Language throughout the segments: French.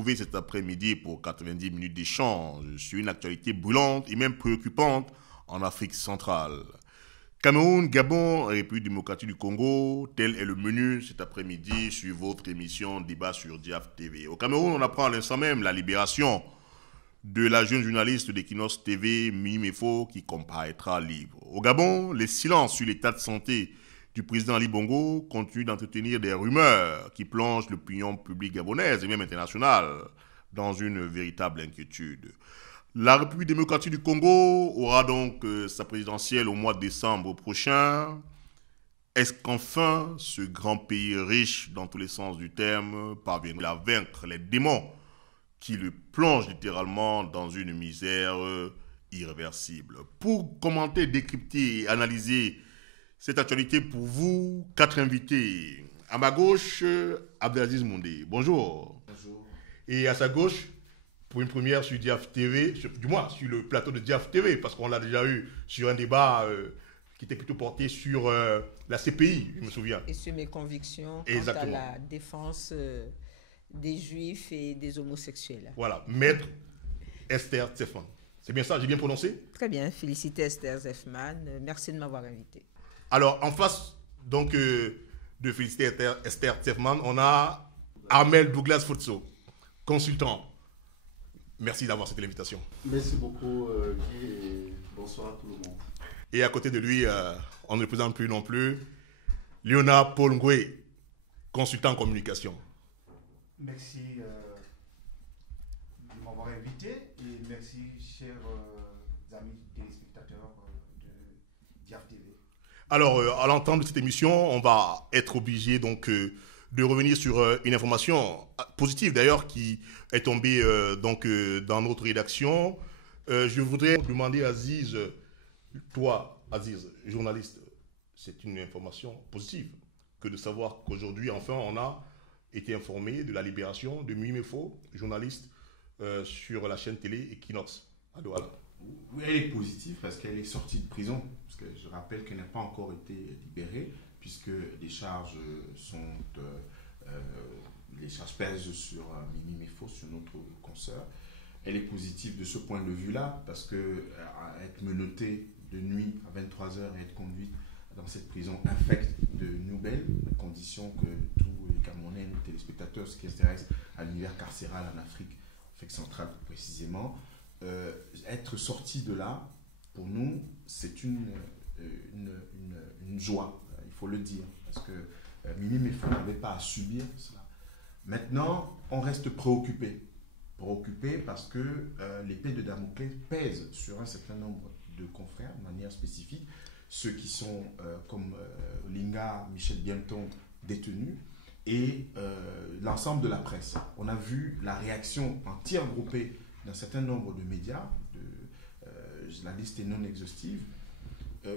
retrouver cet après-midi pour 90 minutes d'échange sur une actualité brûlante et même préoccupante en Afrique centrale. Cameroun, Gabon, République démocratique du Congo, tel est le menu cet après-midi sur votre émission Débat sur Diaf TV. Au Cameroun, on apprend à l'instant même la libération de la jeune journaliste d'Equinox TV, Mimi Mefo, qui comparaîtra libre. Au Gabon, les silences sur l'état de santé du président Ali Bongo continuent d'entretenir des rumeurs qui plongent l'opinion publique gabonaise et même internationale dans une véritable inquiétude. La République démocratique du Congo aura donc sa présidentielle au mois de décembre prochain. Est-ce qu'enfin ce grand pays riche dans tous les sens du terme parviendra à vaincre les démons qui le plongent littéralement dans une misère irréversible? Pour commenter, décrypter et analyser cette actualité pour vous, 4 invités. À ma gauche, Abdelaziz Mondé. Bonjour. Bonjour. Et à sa gauche, pour une première sur Diaf TV, du moins sur le plateau de Diaf TV, parce qu'on l'a déjà eu sur un débat qui était plutôt porté sur la CPI, je me souviens. Et sur mes convictions quant à la défense des juifs et des homosexuels. Voilà, Maître Esther Zeffman. C'est bien ça, j'ai bien prononcé? Très bien, félicité Esther Zeffman. Merci de m'avoir invité. Alors, en face donc, de féliciter Esther Zeffman, on a Armel Douglas Futso, consultant. Merci d'avoir cette invitation. Merci beaucoup, Guy, et bonsoir à tout le monde. Et à côté de lui, on ne le présente plus non plus, Léonard Paul Ngoué, consultant en communication. Merci de m'avoir invité et merci, chers amis téléspectateurs de Diaf TV. Alors, à l'entendre de cette émission, on va être obligé donc de revenir sur une information positive d'ailleurs qui est tombée dans notre rédaction. Je voudrais demander à Aziz, toi Aziz, journaliste, c'est une information positive que de savoir qu'aujourd'hui, enfin, on a été informé de la libération de Mimi Mefo, journaliste sur la chaîne télé Equinox. Alors, oui, elle est positive parce qu'elle est sortie de prison. Parce que je rappelle qu'elle n'a pas encore été libérée, puisque les charges les charges pèsent sur Mimi Mefo, sur notre consoeur. Elle est positive de ce point de vue-là, parce que être menottée de nuit à 23h et être conduite dans cette prison infecte de nouvelles conditions que tous les Camerounais, nos téléspectateurs, ce qui s'intéresse à l'univers carcéral en Afrique centrale précisément, être sorti de là, pour nous, c'est une joie, il faut le dire, parce que Mimi Mefo n'avait pas à subir cela. Maintenant, on reste préoccupé parce que l'épée de Damoclès pèse sur un certain nombre de confrères de manière spécifique, ceux qui sont comme Linga, Michel Bienton détenus, et l'ensemble de la presse. On a vu la réaction en tir groupé d'un certain nombre de médias, la liste est non exhaustive,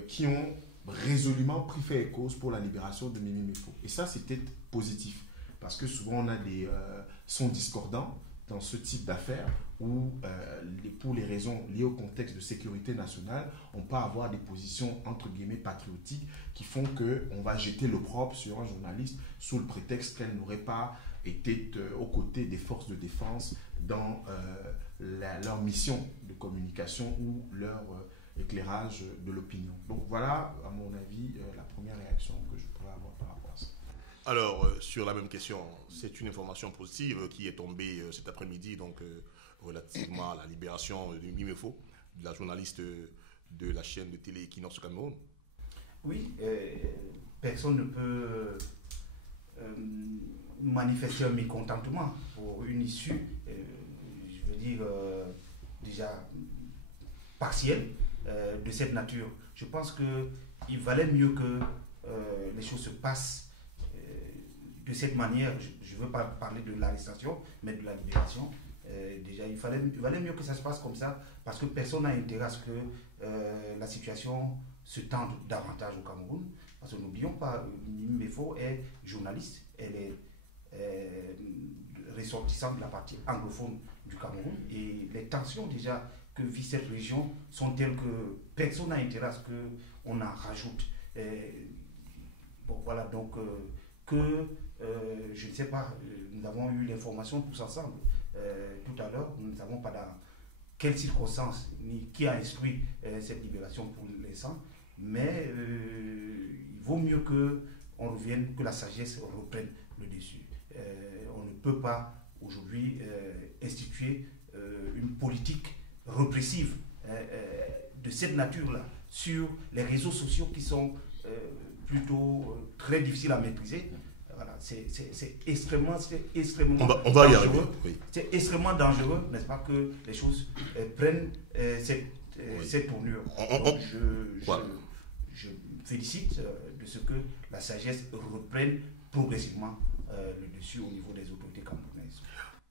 qui ont résolument pris fait et cause pour la libération de Mimi Mefo. Et ça, c'était positif, parce que souvent on a des sons discordants dans ce type d'affaires où, pour les raisons liées au contexte de sécurité nationale, on peut avoir des positions entre guillemets patriotiques qui font qu'on va jeter l'opprobre sur un journaliste sous le prétexte qu'elle n'aurait pas été aux côtés des forces de défense dans leur mission de communication ou leur éclairage de l'opinion. Donc voilà, à mon avis, la première réaction que je pourrais avoir par rapport à ça. Alors, sur la même question, c'est une information positive qui est tombée cet après-midi, donc relativement à la libération de Mimi Mefo, de la journaliste de la chaîne de télé Equinox Cameroun. Oui, personne ne peut manifester un mécontentement pour une issue, je veux dire, déjà partielle de cette nature. Je pense qu'il valait mieux que les choses se passent de cette manière. Je ne veux pas parler de l'arrestation, mais de la libération. Déjà, il valait mieux que ça se passe comme ça, parce que personne n'a intérêt à ce que la situation se tende davantage au Cameroun. Parce que n'oublions pas, Mimi Mefo est journaliste, elle est ressortissante de la partie anglophone du Cameroun, et les tensions déjà que vit cette région sont telles que personne n'a intérêt à ce qu'on en rajoute. Bon, voilà, donc je ne sais pas, nous avons eu l'information tous ensemble tout à l'heure. Nous ne savons pas dans quelles circonstances ni qui a instruit cette libération pour l'instant, mais il vaut mieux qu'on revienne, que la sagesse reprenne le dessus. On ne peut pas aujourd'hui instituer une politique répressive de cette nature-là sur les réseaux sociaux qui sont plutôt très difficiles à maîtriser. Voilà, c'est extrêmement on va y dangereux. arriver, oui. C'est extrêmement dangereux, n'est-ce pas, que les choses prennent cette tournure. Donc, je félicite de ce que la sagesse reprenne progressivement le dessus au niveau des autorités camerounaises.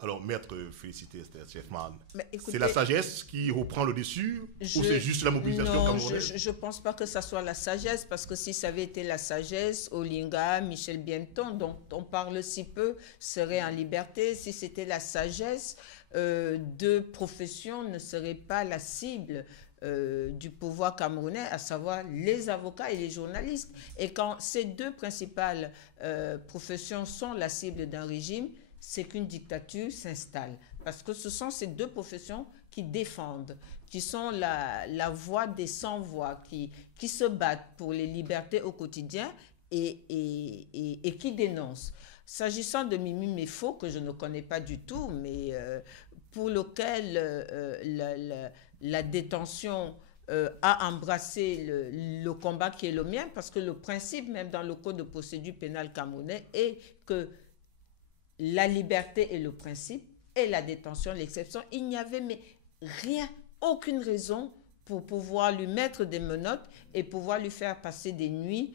Alors, maître, félicité Esther Chefman. Écoutez, c'est la sagesse qui reprend le dessus ou c'est juste la mobilisation camerounaise? Je ne pense pas que ça soit la sagesse, parce que si ça avait été la sagesse, Olinga, Michel Bienton, dont on parle si peu, seraient en liberté. Si c'était la sagesse, deux professions ne seraient pas la cible du pouvoir camerounais, à savoir les avocats et les journalistes. Et quand ces deux principales professions sont la cible d'un régime, c'est qu'une dictature s'installe. Parce que ce sont ces deux professions qui défendent, qui sont la voix des sans-voix, qui se battent pour les libertés au quotidien et qui dénoncent. S'agissant de Mimi Mefo, que je ne connais pas du tout, mais pour lequel la détention a embrassé le combat qui est le mien, parce que le principe même dans le code de procédure pénale camerounais est que la liberté est le principe et la détention l'exception. Il n'y avait mais rien, aucune raison pour pouvoir lui mettre des menottes et pouvoir lui faire passer des nuits,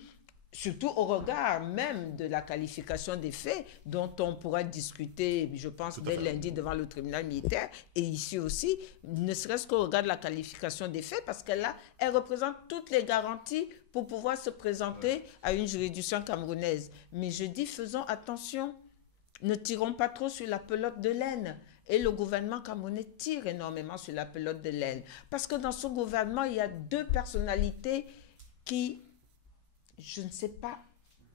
surtout au regard même de la qualification des faits dont on pourra discuter, je pense, dès lundi devant le tribunal militaire et ici aussi, ne serait-ce qu'au regard de la qualification des faits, parce qu'elle elle représente toutes les garanties pour pouvoir se présenter à une juridiction camerounaise. Mais je dis, faisons attention. Ne tirons pas trop sur la pelote de laine. Et le gouvernement camerounais tire énormément sur la pelote de laine. Parce que dans ce gouvernement, il y a deux personnalités qui, je ne sais pas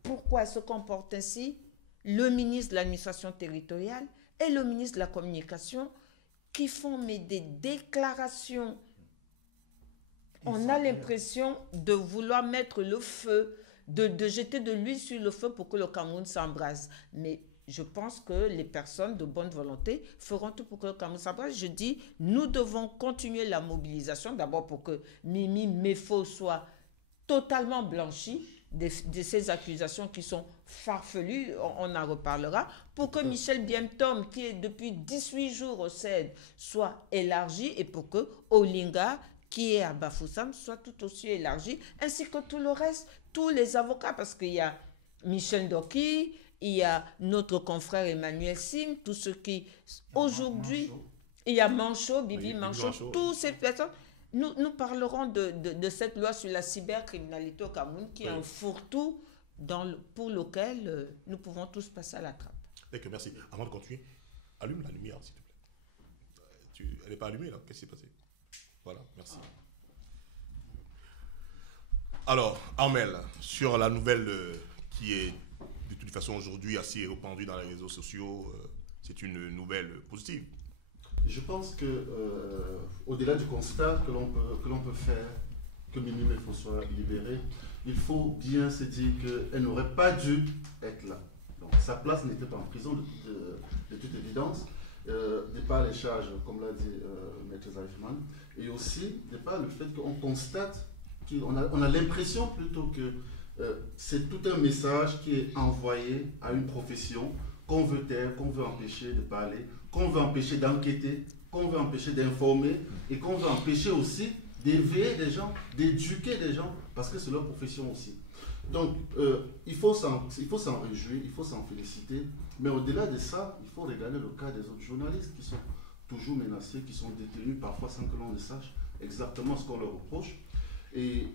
pourquoi elles se comportent ainsi, le ministre de l'administration territoriale et le ministre de la communication, qui font des déclarations. On a l'impression de vouloir mettre le feu, de jeter de l'huile sur le feu pour que le Cameroun s'embrase. Mais je pense que les personnes de bonne volonté feront tout pour que le Cameroun s'embrase. Je dis, nous devons continuer la mobilisation, d'abord pour que Mimi Mefo soit totalement blanchi de ces accusations qui sont farfelues, on en reparlera, pour que Michel Bientom, qui est depuis 18 jours au CED, soit élargi, et pour que Olinga, qui est à Bafoussam, soit tout aussi élargi, ainsi que tout le reste, tous les avocats, parce qu'il y a Michel Doki, il y a notre confrère Emmanuel Sim, tous ceux qui, aujourd'hui, il y a Mancho, Bibi Mancho, tous ces personnes. Nous parlerons de cette loi sur la cybercriminalité au Cameroun, qui est un fourre-tout pour lequel nous pouvons tous passer à la trappe. D'accord, merci. Avant de continuer, allume la lumière, s'il te plaît. Elle n'est pas allumée, là. Qu'est-ce qui s'est passé? Voilà, merci. Alors, Armel, sur la nouvelle qui est de toute façon aujourd'hui assez répandue dans les réseaux sociaux, c'est une nouvelle positive. Je pense que au-delà du constat que l'on peut faire que Mimi Mefo soit libérée, il faut bien se dire qu'elle n'aurait pas dû être là. Donc, sa place n'était pas en prison de toute évidence, de par les charges, comme l'a dit Maître Zaïfman, et aussi de par le fait qu'on constate qu'on a l'impression plutôt que c'est tout un message qui est envoyé à une profession qu'on veut taire, qu'on veut empêcher de parler, qu'on veut empêcher d'enquêter, qu'on veut empêcher d'informer et qu'on veut empêcher aussi d'éveiller des gens, d'éduquer des gens, parce que c'est leur profession aussi. Donc, il faut s'en réjouir, il faut s'en féliciter, mais au-delà de ça, il faut regarder le cas des autres journalistes qui sont toujours menacés, qui sont détenus parfois sans que l'on ne sache exactement ce qu'on leur reproche. Et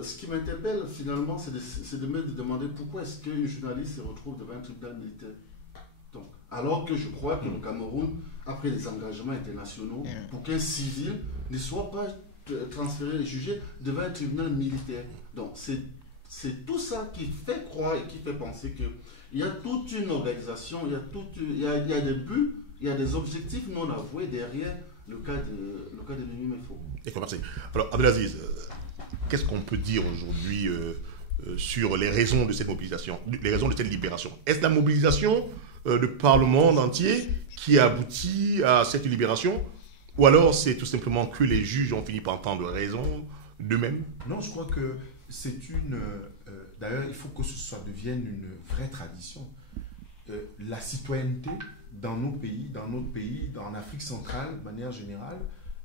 ce qui m'interpelle finalement, c'est de me demander pourquoi est-ce qu'une journaliste se retrouve devant un tribunal militaire. Donc, alors que je crois que le Cameroun, après les engagements internationaux, pour qu'un civil ne soit pas transféré et jugé devant un tribunal militaire. Donc, c'est tout ça qui fait croire et qui fait penser qu'il y a toute une organisation, il y a des buts, il y a des objectifs non avoués derrière le cas de Mimi Mefo. D'accord, merci. Alors, Abdelaziz, qu'est-ce qu'on peut dire aujourd'hui sur les raisons de cette mobilisation, les raisons de cette libération? Est-ce la mobilisation du Parlement entier qui a abouti à cette libération? Ou alors c'est tout simplement que les juges ont fini par entendre raison d'eux-mêmes? Non, je crois que c'est une... D'ailleurs, il faut que ce devienne une vraie tradition. La citoyenneté dans nos pays, en Afrique centrale, de manière générale,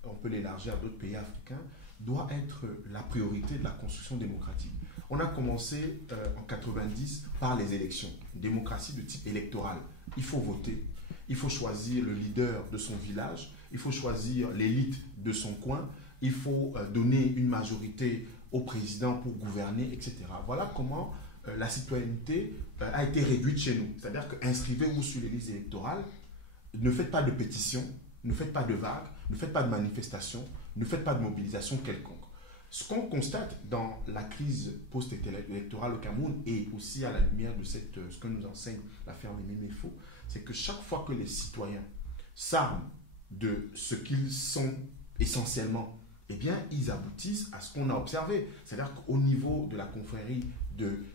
on peut l'élargir à d'autres pays africains, doit être la priorité de la construction démocratique. On a commencé en 90 par les élections, une démocratie de type électoral. Il faut voter, il faut choisir le leader de son village, il faut choisir l'élite de son coin, il faut donner une majorité au président pour gouverner, etc. Voilà comment la citoyenneté a été réduite chez nous. C'est-à-dire que inscrivez-vous sur les listes électorales, ne faites pas de pétition, ne faites pas de vagues, ne faites pas de manifestations, ne faites pas de mobilisation quelconque. Ce qu'on constate dans la crise post-électorale au Cameroun et aussi à la lumière de ce que nous enseigne l'affaire Mimi Mefo, c'est que chaque fois que les citoyens s'arment de ce qu'ils sont essentiellement, eh bien, ils aboutissent à ce qu'on a observé. C'est-à-dire qu'au niveau de la confrérie de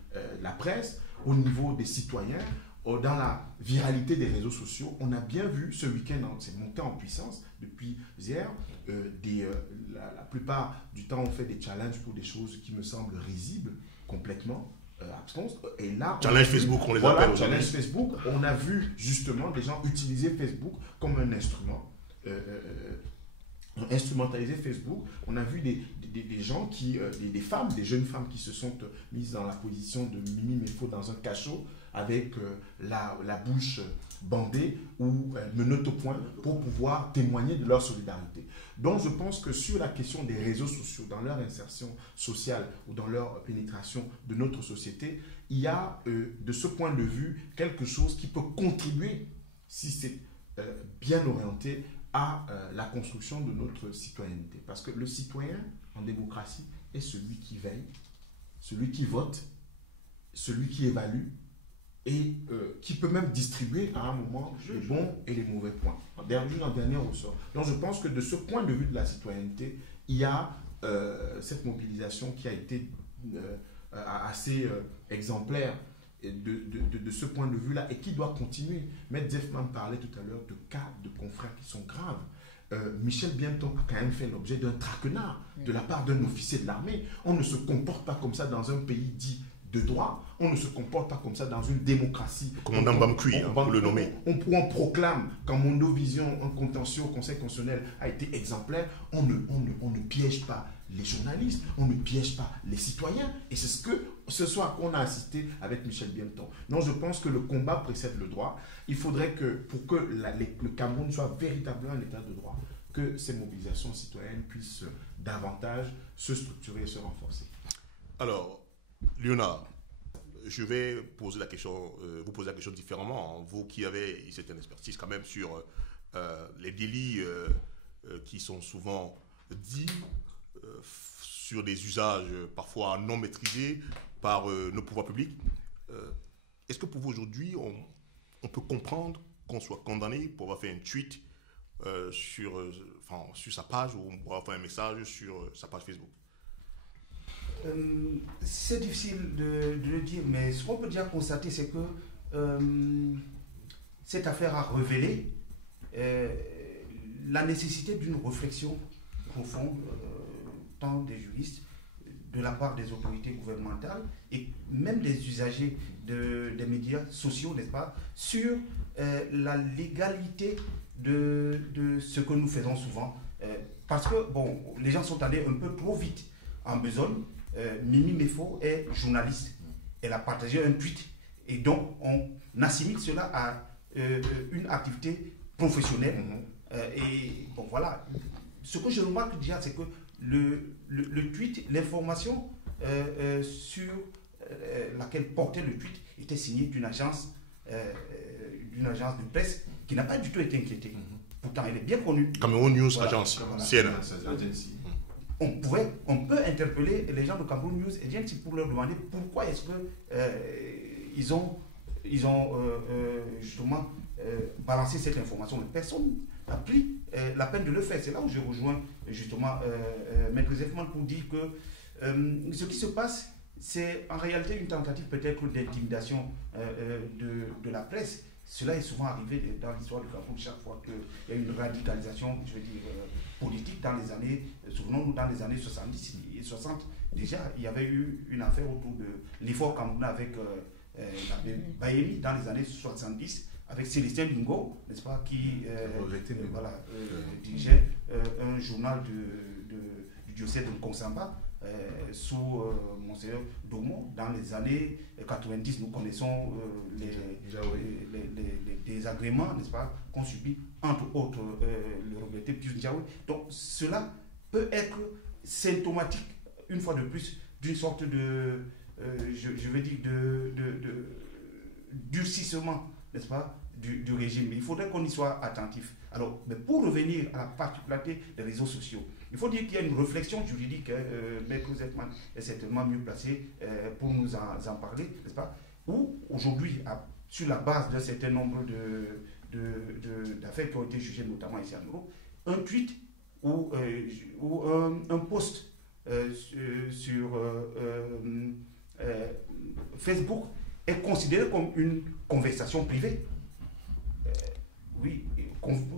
la presse, au niveau des citoyens, dans la viralité des réseaux sociaux, on a bien vu ce week-end, c'est monté en puissance depuis hier. La plupart du temps, on fait des challenges pour des choses qui me semblent risibles, complètement absconses. Et là, challenge Facebook, on les appelle aujourd'hui. Challenge Facebook, on a vu justement des gens utiliser Facebook comme un instrument. Instrumentaliser Facebook, on a vu des gens des femmes, des jeunes femmes qui se sont mises dans la position de Mimi Mefo dans un cachot avec la bouche bandée ou menottes au point pour pouvoir témoigner de leur solidarité. Donc je pense que sur la question des réseaux sociaux, dans leur insertion sociale ou dans leur pénétration de notre société, il y a de ce point de vue quelque chose qui peut contribuer, si c'est bien orienté, à la construction de notre citoyenneté. Parce que le citoyen en démocratie est celui qui veille, celui qui vote, celui qui évalue et qui peut même distribuer à un moment les bons et les mauvais points. En dernier ressort. Donc je pense que de ce point de vue de la citoyenneté, il y a cette mobilisation qui a été assez exemplaire de ce point de vue-là et qui doit continuer. Maître Zefman parlait tout à l'heure de cas de confrères qui sont graves. Michel Bienton a quand même fait l'objet d'un traquenard de la part d'un officier de l'armée. On ne se comporte pas comme ça dans un pays dit de droit. On ne se comporte pas comme ça dans une démocratie. Commandant Bamkoui, pour le nommer. On proclame qu'en Mondovision, un contentieux au Conseil constitutionnel a été exemplaire. On ne piège pas les journalistes, on ne piège pas les citoyens. Et c'est ce soir qu'on a assisté avec Michel Bienton. Donc je pense que le combat précède le droit. Il faudrait que, pour que le Cameroun soit véritablement un état de droit, que ces mobilisations citoyennes puissent davantage se structurer et se renforcer. Alors, Léonard, je vais poser la question, vous poser la question différemment. Vous qui avez une certaine expertise quand même sur les délits qui sont souvent dits, sur des usages parfois non maîtrisés par nos pouvoirs publics. Est-ce que pour vous aujourd'hui, on peut comprendre qu'on soit condamné pour avoir fait un tweet sur sa page ou pour avoir fait un message sur sa page Facebook? C'est difficile de le dire, mais ce qu'on peut déjà constater, c'est que cette affaire a révélé la nécessité d'une réflexion profonde, tant des juristes, de la part des autorités gouvernementales et même des usagers des médias sociaux, n'est-ce pas, sur la légalité de ce que nous faisons souvent. Parce que, bon, les gens sont allés un peu trop vite en besogne. Mimi Mefo est journaliste. Elle a partagé un tweet. Et donc, on assimile cela à une activité professionnelle. Et bon, voilà. Ce que je remarque déjà, c'est que le tweet, l'information sur laquelle portait le tweet était signée d'une agence de presse qui n'a pas du tout été inquiétée. Pourtant, elle est bien connue. Cameroun News Agence, CNN. On peut interpeller les gens de Cameroun News Agency pour leur demander pourquoi est-ce que ils ont justement balancer cette information. Mais personne n'a pris la peine de le faire. C'est là où je rejoins justement Maître Zefman pour dire que ce qui se passe, c'est en réalité une tentative peut-être d'intimidation de la presse. Cela est souvent arrivé dans l'histoire du Cameroun chaque fois qu'il y a une radicalisation, je veux dire, politique dans les années, souvenons-nous, dans les années 70 et 60, déjà, il y avait eu une affaire autour de l'effort camerounais avec Bayeli dans les années 70, avec Célestin Dingo, n'est-ce pas, qui dirigeait un journal du diocèse de Konsamba, sous Monseigneur Domo. Dans les années 90, nous connaissons les désagréments, n'est-ce pas, qu'ont subi, entre autres, le regretté Pius Ndiaye. Donc, cela peut être symptomatique, une fois de plus, d'une sorte de, je veux dire, de durcissement, n'est-ce pas, du régime. Mais il faudrait qu'on y soit attentif. Alors, mais pour revenir à la particularité des réseaux sociaux, il faut dire qu'il y a une réflexion juridique, Maître Zefman est certainement mieux placé pour nous en parler, n'est-ce pas, où aujourd'hui, sur la base d'un certain nombre d'affaires qui ont été jugées, notamment ici en Europe, un tweet ou un post sur Facebook est considéré comme une conversation privée. Oui,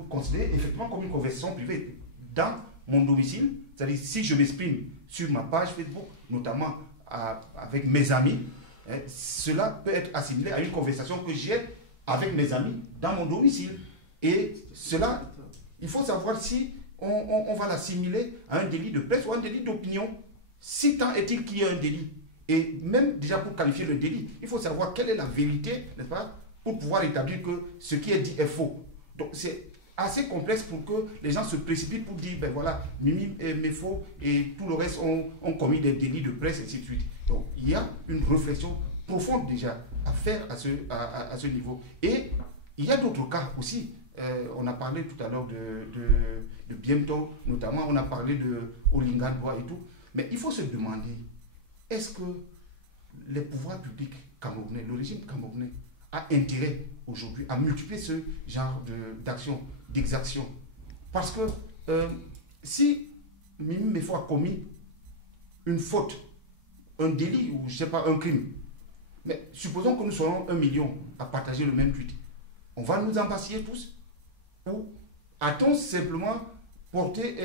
considéré effectivement comme une conversation privée dans mon domicile, c'est-à-dire si je m'exprime sur ma page Facebook, notamment avec mes amis, cela peut être assimilé à une conversation que j'ai avec mes amis dans mon domicile. Et cela, il faut savoir si on va l'assimiler à un délit de presse ou à un délit d'opinion. Si tant est-il qu'il y a un délit. Et même déjà pour qualifier le délit, il faut savoir quelle est la vérité, n'est-ce pas, pour pouvoir établir que ce qui est dit est faux. Donc c'est assez complexe pour que les gens se précipitent pour dire, ben voilà, Mimi et Mefo et tout le reste ont commis des délits de presse, et ainsi de suite. Donc il y a une réflexion profonde déjà à faire à ce niveau. Et il y a d'autres cas aussi. On a parlé tout à l'heure de Biemto, notamment, on a parlé de Olingadwa et tout. Mais il faut se demander, est-ce que les pouvoirs publics camerounais, le régime camerounais, a intérêt aujourd'hui à multiplier ce genre d'actions, d'exactions? Parce que si Mimi Mefo a commis une faute, un délit ou je ne sais pas, un crime, mais supposons que nous soyons 1 million à partager le même tweet, on va nous embasiller tous? Ou a-t-on simplement porté,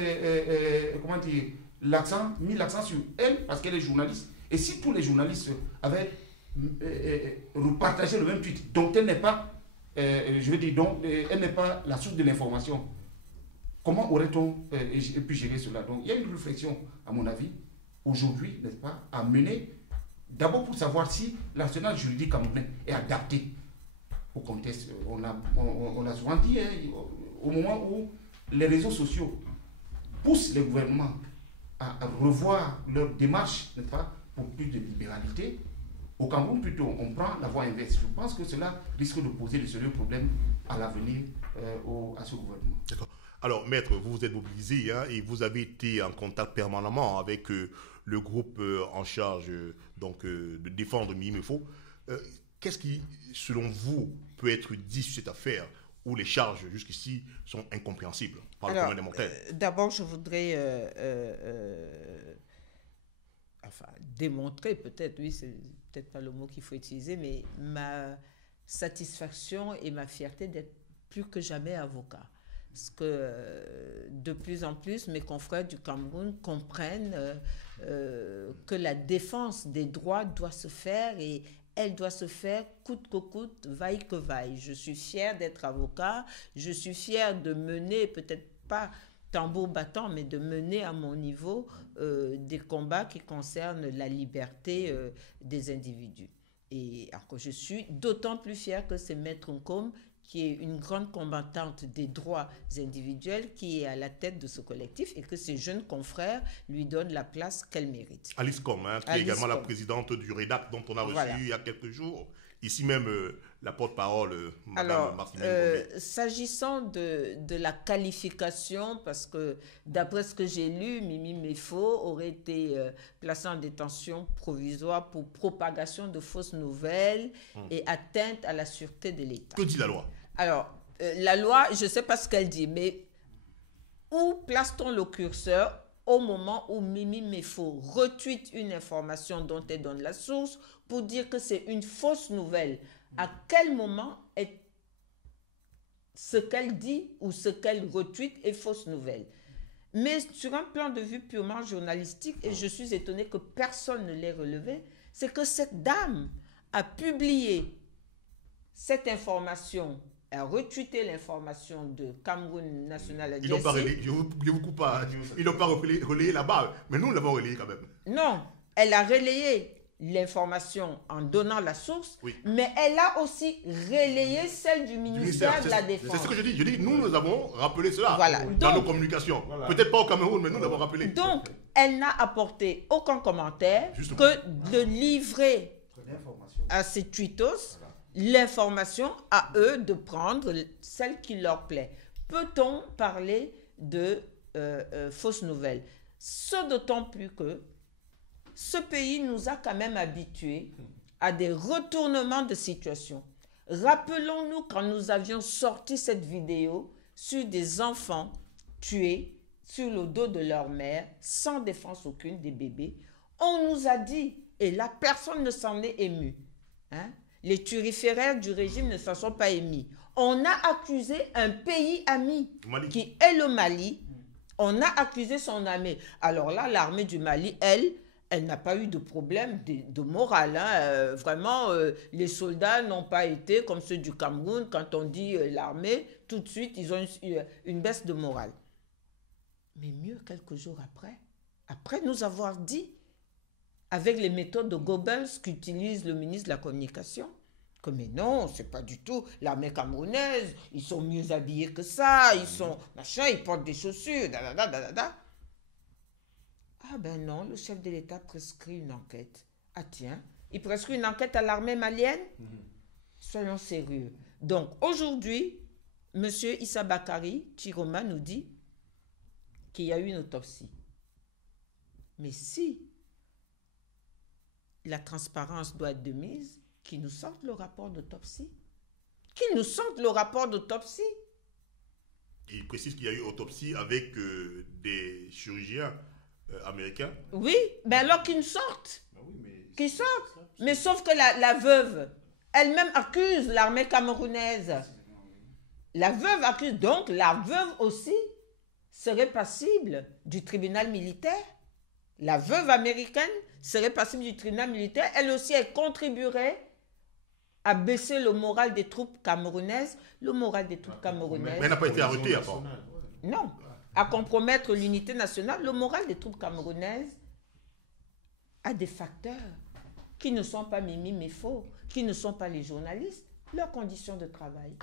comment dire, mis l'accent sur elle parce qu'elle est journaliste? Et si tous les journalistes avaient partagé le même tweet, dont elle n'est pas, je veux dire, dont elle n'est pas la source de l'information, comment aurait-on pu gérer cela? Donc il y a une réflexion, à mon avis, aujourd'hui, n'est-ce pas, à mener, d'abord pour savoir si l'arsenal juridique camerounais est adapté au contexte. On a souvent dit, hein, au moment où les réseaux sociaux poussent les gouvernements à revoir leur démarche, n'est-ce pas, pour plus de libéralité, au Cameroun plutôt, on prend la voie inverse. Je pense que cela risque de poser de sérieux problèmes à l'avenir à ce gouvernement. D'accord. Alors, Maître, vous vous êtes mobilisé hein, et vous avez été en contact permanemment avec le groupe en charge de défendre Mimi Mefo. Qu'est-ce qui, selon vous, peut être dit sur cette affaire où les charges jusqu'ici sont incompréhensibles par le commun des mortels? D'abord, je voudrais démontrer, peut-être, oui, c'est peut-être pas le mot qu'il faut utiliser, mais ma satisfaction et ma fierté d'être plus que jamais avocat. Parce que de plus en plus, mes confrères du Cameroun comprennent que la défense des droits doit se faire et elle doit se faire coûte que coûte, vaille que vaille. Je suis fière d'être avocat, je suis fière de mener, peut-être pas tambour battant, mais de mener à mon niveau des combats qui concernent la liberté des individus. Et alors que je suis d'autant plus fière que c'est Maître Nkom, qui est une grande combattante des droits individuels, qui est à la tête de ce collectif et que ses jeunes confrères lui donnent la place qu'elle mérite. Alice Com, hein, qui est également la présidente du REDAC dont on a reçu il y a quelques jours. Ici même, la porte-parole, Mme Martine. S'agissant de la qualification, parce que d'après ce que j'ai lu, Mimi Mefo aurait été placée en détention provisoire pour propagation de fausses nouvelles et atteinte à la sûreté de l'État. Que dit la loi? Alors, la loi, je ne sais pas ce qu'elle dit, mais où place-t-on le curseur au moment où Mimi Mefo retweet une information dont elle donne la source pour dire que c'est une fausse nouvelle? À quel moment est ce qu'elle dit ou ce qu'elle retweet est fausse nouvelle? Mais sur un plan de vue purement journalistique, et je suis étonnée que personne ne l'ait relevé, c'est que cette dame a publié cette information, a retweeté l'information de Cameroun National Ils n'ont pas Agency. relayé, je vous coupe pas, ils n'ont pas relayé là-bas, mais nous, nous l'avons relayé quand même. Non, elle a relayé l'information en donnant la source, Oui. mais elle a aussi relayé celle du ministère de la C'est Défense. ce que je dis. Je dis, nous nous avons rappelé cela Voilà. dans Donc- nos communications. Voilà. Peut-être pas au Cameroun, mais nous l'avons rappelé. Donc, elle n'a apporté aucun commentaire Justement. que de livrer L'information. à ces tweetos l'information, à eux de prendre celle qui leur plaît. Peut-on parler de fausses nouvelles? Ce d'autant plus que ce pays nous a quand même habitués à des retournements de situation. Rappelons-nous quand nous avions sorti cette vidéo sur des enfants tués sur le dos de leur mère, sans défense aucune, des bébés. On nous a dit, et là personne ne s'en est ému, hein? Les turiféraires du régime ne s'en sont pas émis. On a accusé un pays ami, Mali. qui est le Mali. On a accusé son armée. Alors là, l'armée du Mali, elle n'a pas eu de problème de morale. Hein. Vraiment, les soldats n'ont pas été comme ceux du Cameroun. Quand on dit l'armée, tout de suite, ils ont une baisse de morale. Mais mieux, quelques jours après nous avoir dit, avec les méthodes de Goebbels qu'utilise le ministre de la Communication, que mais non, c'est pas du tout l'armée camerounaise, ils sont mieux habillés que ça, ils sont machin, ils portent des chaussures, da. Ah ben non, le chef de l'État prescrit une enquête. Ah tiens, il prescrit une enquête à l'armée malienne? Soyons sérieux. Donc aujourd'hui, M. Issa Bakari Chiroma nous dit qu'il y a eu une autopsie. Mais si la transparence doit être de mise, qu'ils nous sortent le rapport d'autopsie. Qu'ils nous sortent le rapport d'autopsie. Il précise qu'il y a eu autopsie avec des chirurgiens américains. Oui, mais alors qu'ils nous sortent. Ah oui, mais Qu'ils sortent. Mais sauf que la veuve, elle-même accuse l'armée camerounaise. La veuve accuse. Donc, la veuve aussi serait passible du tribunal militaire. La veuve américaine serait passible du tribunal militaire. Elle aussi, elle contribuerait à baisser le moral des troupes camerounaises. Le moral des troupes camerounaises. Mais elle n'a pas été arrêtée avant. Non. À compromettre l'unité nationale, le moral des troupes camerounaises a des facteurs qui ne sont pas Mimi Mefo, qui ne sont pas les journalistes, leurs conditions de travail,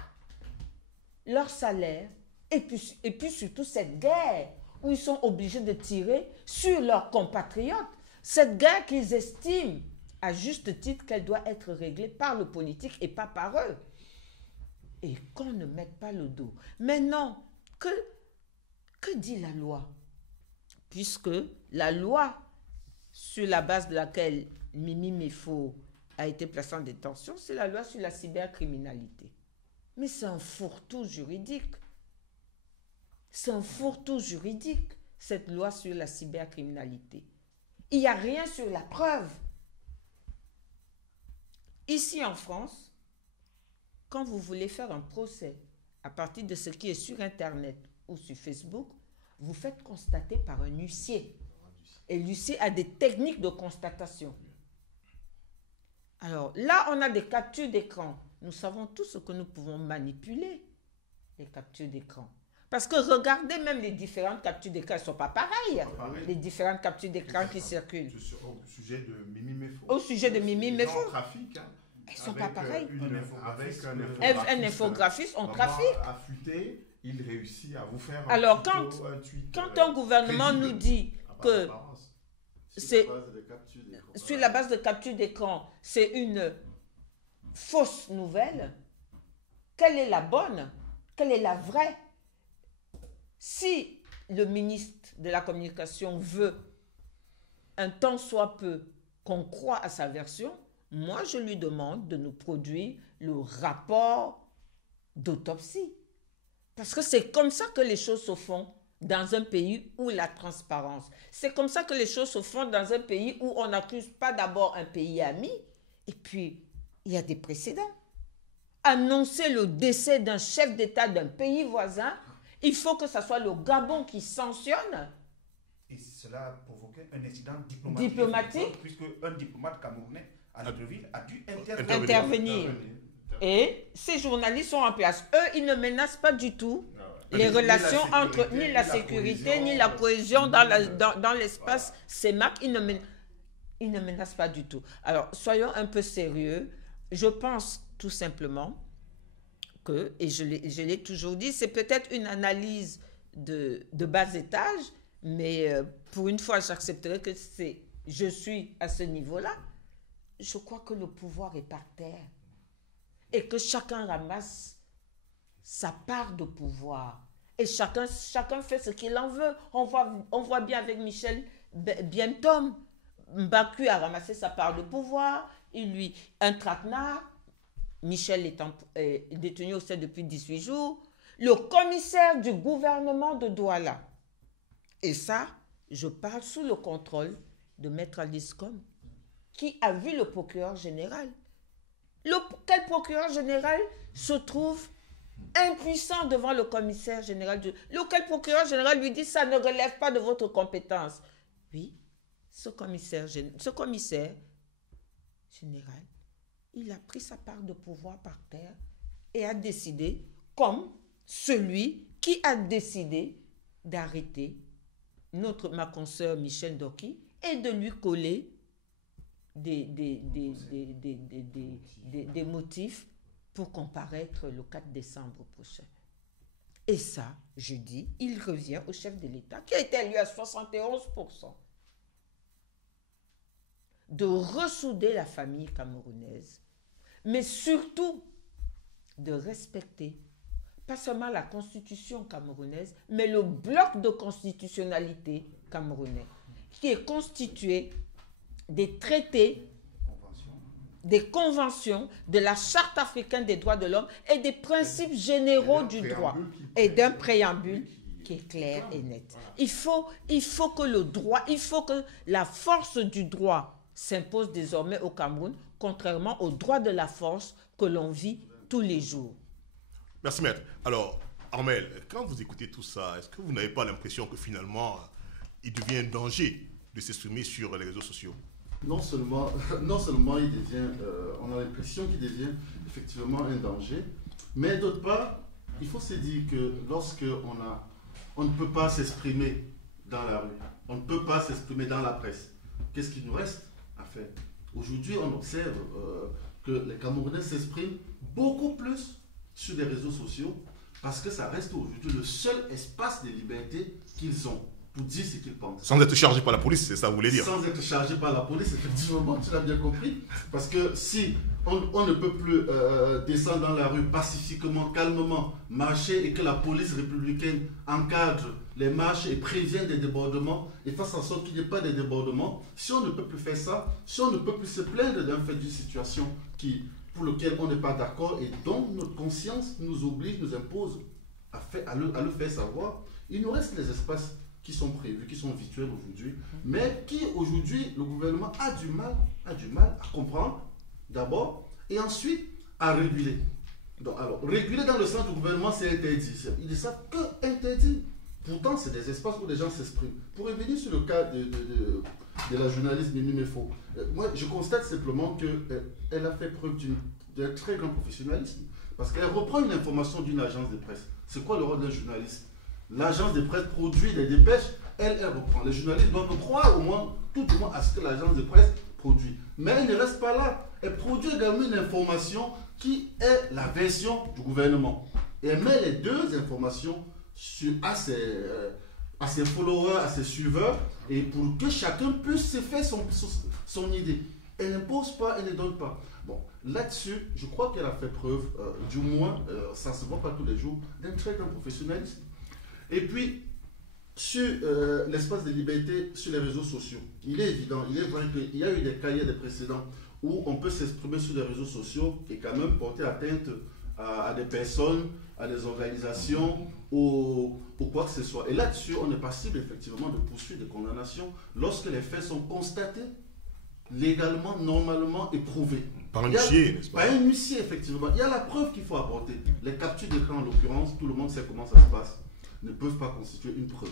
leur salaire, et puis surtout cette guerre où ils sont obligés de tirer sur leurs compatriotes. Cette guerre qu'ils estiment, à juste titre, qu'elle doit être réglée par le politique et pas par eux. Et qu'on ne mette pas le dos. Mais non, que dit la loi? Puisque la loi sur la base de laquelle Mimi Mefo a été placée en détention, c'est la loi sur la cybercriminalité. Mais c'est un fourre-tout juridique. C'est un fourre-tout juridique, cette loi sur la cybercriminalité. Il n'y a rien sur la preuve. Ici en France, quand vous voulez faire un procès à partir de ce qui est sur Internet ou sur Facebook, vous faites constater par un huissier. Et l'huissier a des techniques de constatation. Alors là, on a des captures d'écran. Nous savons tous ce que nous pouvons manipuler, les captures d'écran. Parce que regardez même les différentes captures d'écran, elles ne sont pas pareilles. Les différentes captures d'écran qui circulent. Au sujet de Mimi Mefo. Au sujet de Mimi Mefo. Trafic, hein, Elles ne sont pas pareilles. avec Un infographiste, on trafique. Affûté, il réussit à vous faire Alors, un tweet, quand un gouvernement crédible, nous dit que apparence. c'est C'est sur la base de capture d'écran, c'est une fausse nouvelle, quelle est la bonne? Quelle est la vraie? Si le ministre de la Communication veut un tant soit peu qu'on croit à sa version, moi je lui demande de nous produire le rapport d'autopsie. Parce que c'est comme ça que les choses se font dans un pays où la transparence. C'est comme ça que les choses se font dans un pays où on n'accuse pas d'abord un pays ami, et puis il y a des précédents. Annoncer le décès d'un chef d'État d'un pays voisin, il faut que ce soit le Gabon qui sanctionne. Et cela a provoqué un incident diplomatique. Puisque un diplomate camerounais à Libreville a dû intervenir. Et ces journalistes sont en place. Eux, ils ne menacent pas du tout les relations entre ni la sécurité, ni la cohésion dans l'espace CEMAC. Ils ne menacent pas du tout. Alors, soyons un peu sérieux. Je pense tout simplement que, et je l'ai toujours dit, c'est peut-être une analyse de bas étage, mais pour une fois, j'accepterai que je suis à ce niveau-là. Je crois que le pouvoir est par terre et que chacun ramasse sa part de pouvoir. Et chacun fait ce qu'il en veut. On voit bien avec Michel Bientom. Mbaku a ramassé sa part de pouvoir. Un traquenard. Michel est détenu au sein depuis 18 jours. Le commissaire du gouvernement de Douala. Et ça, je parle sous le contrôle de Maître Alice Com, qui a vu le procureur général. Quel procureur général se trouve impuissant devant le commissaire général? Lequel procureur général lui dit « ça ne relève pas de votre compétence ». Oui, ce commissaire général, il a pris sa part de pouvoir par terre et a décidé, comme celui qui a décidé d'arrêter ma consoeur Michel Doki et de lui coller des motifs pour comparaître le 4 décembre prochain. Et ça, je dis, il revient au chef de l'État, qui a été élu à 71%, de ressouder la famille camerounaise, mais surtout de respecter, pas seulement la constitution camerounaise, mais le bloc de constitutionnalité camerounais, qui est constitué des traités, des conventions, de la Charte africaine des droits de l'homme et des principes généraux du droit et d'un préambule qui est clair et net. Il faut que la force du droit s'impose désormais au Cameroun, contrairement au droit de la force que l'on vit tous les jours. Merci, maître. Alors, Armel, quand vous écoutez tout ça, est-ce que vous n'avez pas l'impression que finalement, il devient un danger de s'exprimer sur les réseaux sociaux? Non seulement on a l'impression qu'il devient effectivement un danger, mais d'autre part, il faut se dire que on ne peut pas s'exprimer dans la rue, on ne peut pas s'exprimer dans la presse, qu'est-ce qu'il nous reste à faire? Aujourd'hui, on observe que les Camerounais s'expriment beaucoup plus sur les réseaux sociaux parce que ça reste aujourd'hui le seul espace de liberté qu'ils ont pour dire ce qu'ils pensent. Sans être chargé par la police, c'est ça que vous voulez dire? Sans être chargé par la police, effectivement, tu l'as bien compris. Parce que si on ne peut plus descendre dans la rue pacifiquement, calmement, marcher et que la police républicaine encadre les marches et prévient des débordements et fasse en sorte qu'il n'y ait pas de débordements, si on ne peut plus faire ça, si on ne peut plus se plaindre d'un fait d'une situation pour laquelle on n'est pas d'accord et dont notre conscience nous oblige, nous impose à le faire savoir, il nous reste les espaces qui sont prévus, qui sont virtuels aujourd'hui, mais qui aujourd'hui, le gouvernement a du mal à comprendre, d'abord, et ensuite à réguler. Donc, alors, réguler dans le sens du gouvernement, c'est interdit. Ils ne savent que interdit. Pourtant, c'est des espaces où les gens s'expriment. Pour revenir sur le cas de la journaliste Mimi Mefo, moi, je constate simplement qu'elle a fait preuve d'un très grand professionnalisme, parce qu'elle reprend une information d'une agence de presse. C'est quoi le rôle d'un journaliste? L'agence de presse produit des dépêches, elle reprend. Les journalistes doivent croire tout au moins à ce que l'agence de presse produit. Mais elle ne reste pas là. Elle produit également une information qui est la version du gouvernement. Et elle met les deux informations à ses followers, à ses suiveurs, et pour que chacun puisse se faire son idée. Elle n'impose pas, elle ne donne pas. Bon, là-dessus, je crois qu'elle a fait preuve, du moins, ça ne se voit pas tous les jours, d'un très grand professionnalisme. Et puis, sur l'espace de liberté sur les réseaux sociaux, il est évident, il est vrai qu'il y a eu des cas, il y a des précédents où on peut s'exprimer sur les réseaux sociaux et quand même porter atteinte à des personnes, à des organisations ou quoi que ce soit. Et là-dessus, on est passible effectivement de poursuites, de condamnations lorsque les faits sont constatés légalement, normalement éprouvés. Par un huissier, n'est-ce pas? Par un huissier, effectivement. Il y a la preuve qu'il faut apporter. Les captures d'écran, en l'occurrence, tout le monde sait comment ça se passe, ne peuvent pas constituer une preuve.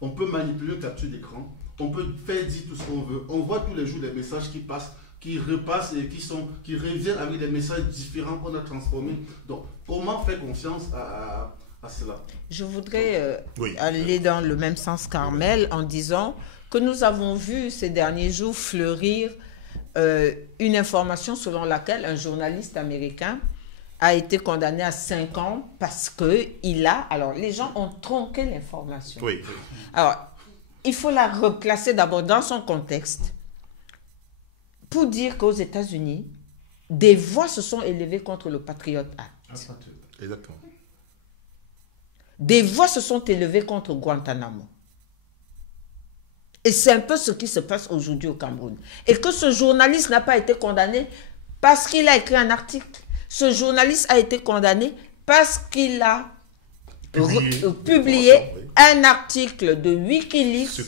On peut manipuler une capture d'écran, on peut faire dire tout ce qu'on veut. On voit tous les jours des messages qui passent, qui repassent et qui reviennent avec des messages différents qu'on a transformés. Donc, comment faire confiance à cela? Je voudrais aller dans le même sens qu'Armel en disant que nous avons vu ces derniers jours fleurir une information selon laquelle un journaliste américain a été condamné à 5 ans parce qu'il a... Alors, les gens ont tronqué l'information. Oui. Alors, il faut la replacer d'abord dans son contexte pour dire qu'aux États-Unis, des voix se sont élevées contre le Patriot Act. Exactement. Des voix se sont élevées contre Guantanamo. Et c'est un peu ce qui se passe aujourd'hui au Cameroun. Et que ce journaliste n'a pas été condamné parce qu'il a écrit un article. Ce journaliste a été condamné parce qu'il a publié un article de Wikileaks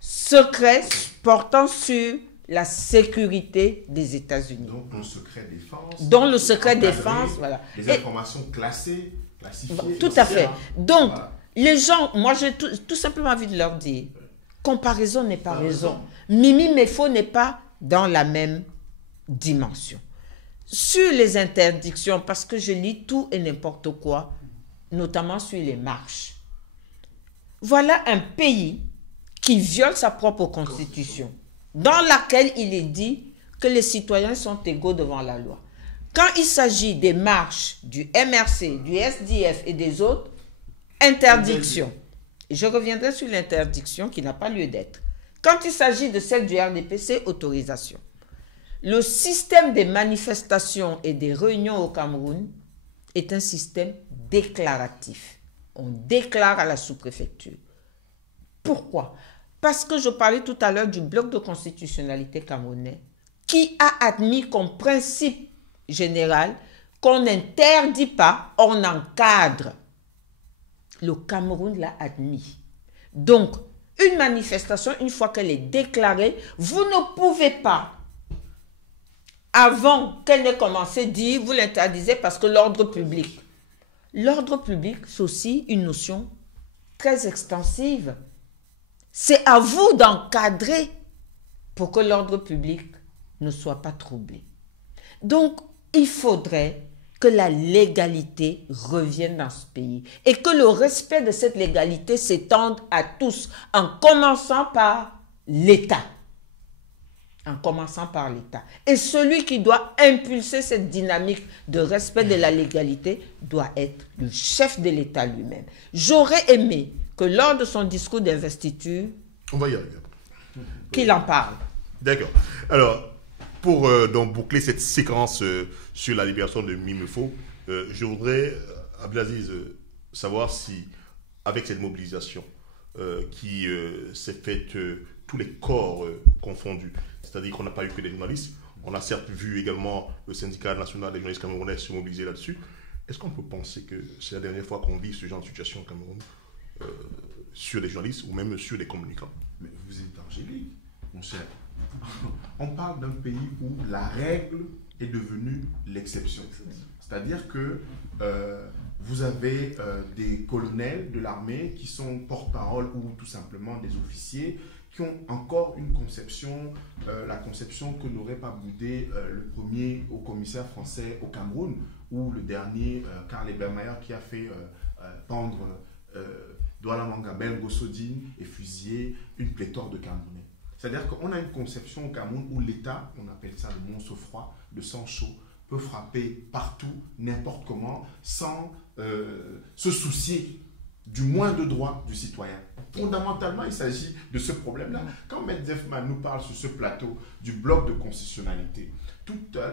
secret portant sur la sécurité des États-Unis. Donc le secret défense. Dont le secret défense, voilà. Les informations classées, classifiées. Tout à fait. Donc, les gens, moi j'ai tout simplement envie de leur dire, comparaison n'est pas raison. Mimi Mefo n'est pas dans la même dimension. Sur les interdictions, parce que je lis tout et n'importe quoi, notamment sur les marches. Voilà un pays qui viole sa propre constitution, dans laquelle il est dit que les citoyens sont égaux devant la loi. Quand il s'agit des marches du MRC, du SDF et des autres, interdiction. Et je reviendrai sur l'interdiction qui n'a pas lieu d'être. Quand il s'agit de celle du RDP, c'est autorisation. Le système des manifestations et des réunions au Cameroun est un système déclaratif. On déclare à la sous-préfecture. Pourquoi? Parce que je parlais tout à l'heure du bloc de constitutionnalité camerounais qui a admis comme principe général qu'on n'interdit pas, on encadre. Le Cameroun l'a admis. Donc, une manifestation, une fois qu'elle est déclarée, vous ne pouvez pas, avant qu'elle n'ait commencé, dire vous l'interdisez parce que l'ordre public. L'ordre public, c'est aussi une notion très extensive. C'est à vous d'encadrer pour que l'ordre public ne soit pas troublé. Donc, il faudrait que la légalité revienne dans ce pays et que le respect de cette légalité s'étende à tous, en commençant par l'État. En commençant par l'État. Et celui qui doit impulser cette dynamique de respect de la légalité doit être le chef de l'État lui-même. J'aurais aimé que lors de son discours d'investiture, on va y arriver. Qu'il en parle. D'accord. Alors, pour donc boucler cette séquence sur la libération de Mimi Mefo, je voudrais, Abdelaziz, savoir si, avec cette mobilisation qui s'est faite tous les corps confondus, c'est-à-dire qu'on n'a pas eu que des journalistes, on a certes vu également le syndicat national des journalistes camerounais se mobiliser là-dessus. Est-ce qu'on peut penser que c'est la dernière fois qu'on vit ce genre de situation au Cameroun sur les journalistes ou même sur les communicants? Mais vous êtes angélique, mon cher. On parle d'un pays où la règle est devenue l'exception. C'est-à-dire que vous avez des colonels de l'armée qui sont porte-parole ou tout simplement des officiers qui ont encore une conception, la conception que n'aurait pas boudé le premier haut commissaire français au Cameroun ou le dernier, Karl Ebermeyer, qui a fait pendre Douala Mangabel, Gossodine et fusiller une pléthore de Camerounais. C'est-à-dire qu'on a une conception au Cameroun où l'État, on appelle ça le monstre froid, le sang chaud, peut frapper partout, n'importe comment, sans se soucier du moindre droit du citoyen. Fondamentalement, il s'agit de ce problème-là. Quand M. Zefman nous parle sur ce plateau du bloc de constitutionnalité,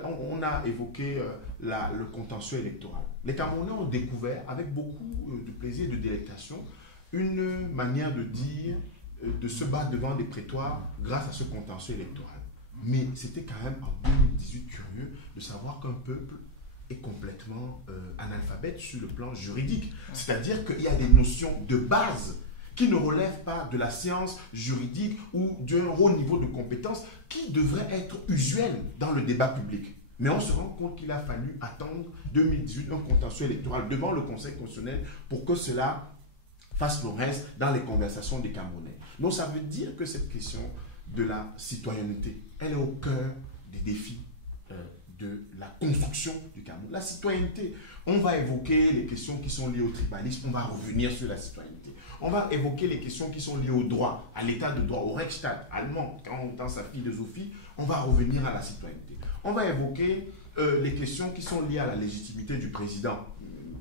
on a évoqué le contentieux électoral. Les Camerounais ont découvert, avec beaucoup de plaisir et de délectation, une manière de dire, de se battre devant des prétoires grâce à ce contentieux électoral. Mais c'était quand même en 2018 curieux de savoir qu'un peuple est complètement analphabète sur le plan juridique. C'est-à-dire qu'il y a des notions de base qui ne relèvent pas de la science juridique ou d'un haut niveau de compétence qui devrait être usuel dans le débat public. Mais on se rend compte qu'il a fallu attendre 2018, un contentieux électoral devant le Conseil constitutionnel pour que cela fasse le reste dans les conversations des Camerounais. Donc ça veut dire que cette question de la citoyenneté, elle est au cœur des défis de la construction du Cameroun. La citoyenneté, on va évoquer les questions qui sont liées au tribalisme, on va revenir sur la citoyenneté. On va évoquer les questions qui sont liées au droit, à l'état de droit, au Rechtsstaat allemand, dans sa philosophie, on va revenir à la citoyenneté. On va évoquer les questions qui sont liées à la légitimité du président.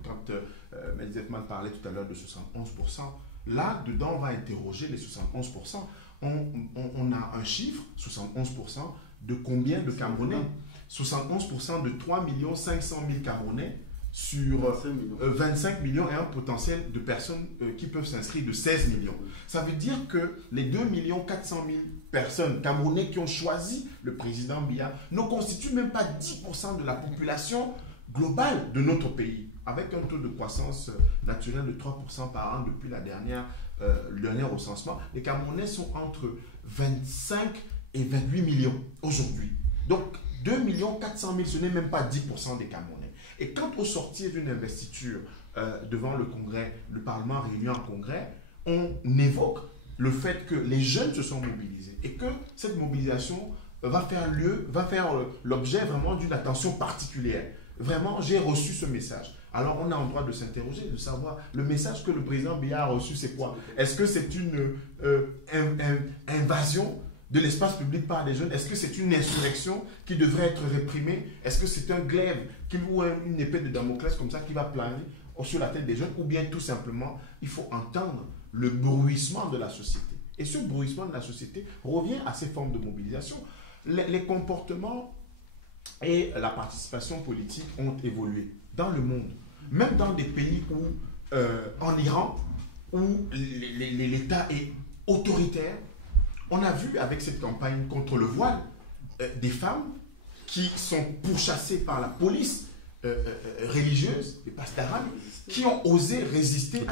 Quand M. Zefman parlait tout à l'heure de 71%, là, dedans, on va interroger les 71%. On a un chiffre, 71%, de combien de Camerounais? 71% de 3 500 000 Camerounais sur 25 millions et un potentiel de personnes qui peuvent s'inscrire de 16 millions. Ça veut dire que les 2 400 000 personnes camerounais qui ont choisi le président Biya ne constituent même pas 10% de la population globale de notre pays, avec un taux de croissance naturelle de 3% par an depuis le dernier recensement. Les Camerounais sont entre 25 et 28 millions aujourd'hui. Donc 2 400 000, ce n'est même pas 10% des Camerounais. Et quand au sortir d'une investiture devant le Congrès, le Parlement réuni en Congrès, on évoque le fait que les jeunes se sont mobilisés et que cette mobilisation va faire l'objet vraiment d'une attention particulière. Vraiment, j'ai reçu ce message. Alors, on a en droit de s'interroger, de savoir le message que le président Biya a reçu, c'est quoi? Est-ce que c'est une invasion de l'espace public par des jeunes? Est-ce que c'est une insurrection qui devrait être réprimée? Est-ce que c'est un glaive ou une épée de Damoclès comme ça qui va planer sur la tête des jeunes? Ou bien tout simplement, il faut entendre le bruissement de la société. Et ce bruissement de la société revient à ces formes de mobilisation. Les comportements et la participation politique ont évolué dans le monde. Même dans des pays où, en Iran, où l'État est autoritaire, on a vu avec cette campagne contre le voile des femmes qui sont pourchassées par la police religieuse, les pastorales, qui ont osé résister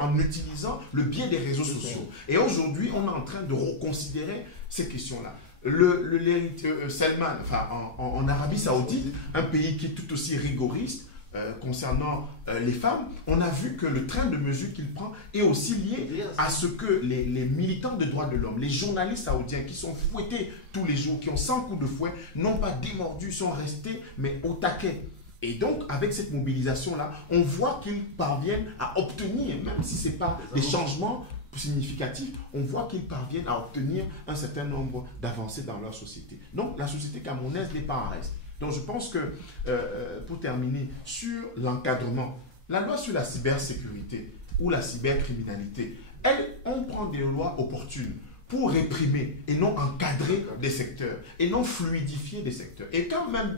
en utilisant le biais des réseaux sociaux. Et aujourd'hui, on est en train de reconsidérer ces questions-là. Salman, en Arabie Saoudite, un pays qui est tout aussi rigoriste concernant les femmes, on a vu que le train de mesure qu'il prend est aussi lié à ce que les militants de droits de l'homme, les journalistes saoudiens qui sont fouettés tous les jours, qui ont 100 coups de fouet, n'ont pas démordu, sont restés, mais au taquet. Et donc, avec cette mobilisation-là, on voit qu'ils parviennent à obtenir, même si ce n'est pas des changements significatifs, on voit qu'ils parviennent à obtenir un certain nombre d'avancées dans leur société. Donc, la société camerounaise n'est pas en reste. Donc, je pense que, pour terminer, sur l'encadrement, la loi sur la cybersécurité ou la cybercriminalité, on prend des lois opportunes pour réprimer et non encadrer des secteurs et non fluidifier des secteurs. Et quand même,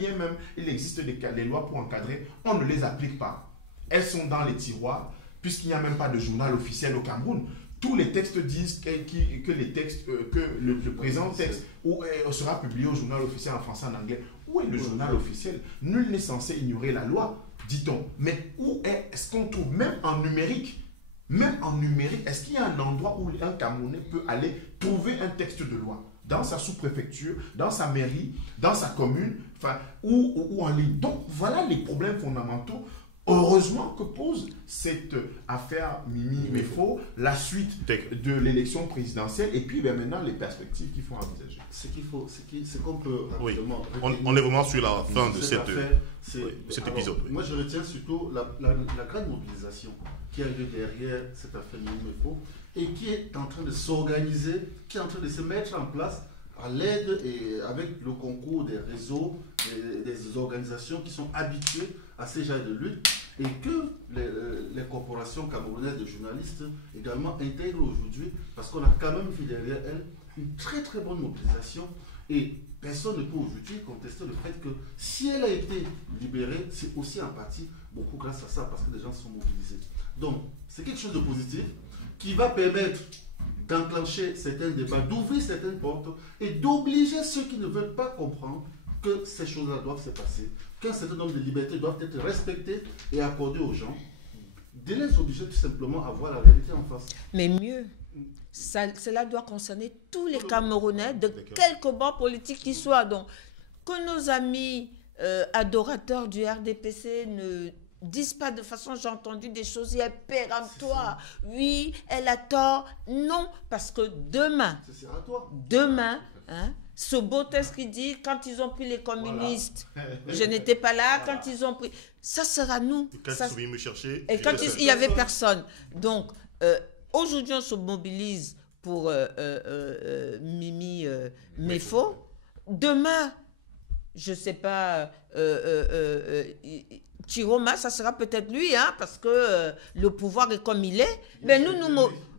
il existe des lois pour encadrer, on ne les applique pas. Elles sont dans les tiroirs, puisqu'il n'y a même pas de journal officiel au Cameroun. Tous les textes disent que le présent texte sera publié au journal officiel en français et en anglais. Où est le journal officiel? Nul n'est censé ignorer la loi, dit-on. Mais où est-ce qu'on trouve, même en numérique, est-ce qu'il y a un endroit où un Camerounais peut aller trouver un texte de loi? Dans sa sous-préfecture, dans sa mairie, dans sa commune, ou en ligne. Donc voilà les problèmes fondamentaux. Heureusement que pose cette affaire Mimi Mefo, la suite de l'élection présidentielle et puis maintenant les perspectives qu'il faut envisager. Ce qu'on peut rapidement... Oui. On est vraiment sur la fin de cet épisode. Moi, je retiens surtout la grande mobilisation qui a lieu derrière cette affaire Mimi Mefo et qui est en train de s'organiser, qui est en train de se mettre en place à l'aide et avec le concours des réseaux, des organisations qui sont habituées à ces genres de lutte et que les corporations camerounaises de journalistes également intègrent aujourd'hui parce qu'on a quand même vu derrière elles une très très bonne mobilisation et personne ne peut aujourd'hui contester le fait que si elle a été libérée, c'est aussi en partie beaucoup grâce à ça parce que les gens sont mobilisés. Donc c'est quelque chose de positif qui va permettre d'enclencher certains débats, d'ouvrir certaines portes et d'obliger ceux qui ne veulent pas comprendre que ces choses-là doivent se passer, qu'un certain nombre de libertés doivent être respectées et accordées aux gens, de les obliger tout simplement à voir la réalité en face. Mais mieux, cela doit concerner tous les Camerounais, de quelque bord politique qu'ils soient. Donc, que nos amis adorateurs du RDPC ne disent pas de façon, j'ai entendu des choses hier péremptoires. Oui, elle a tort. Non, parce que demain, hein, ce beau texte qui dit, quand ils ont pris les communistes, je n'étais pas là, quand ils ont pris... Ça sera nous. Et quand ils sont venus me chercher, et quand il n'y avait personne. Donc, aujourd'hui, on se mobilise pour Mimi Mefo. Demain, je ne sais pas, Chiroma, ça sera peut-être lui, hein, parce que le pouvoir est comme il est. Mais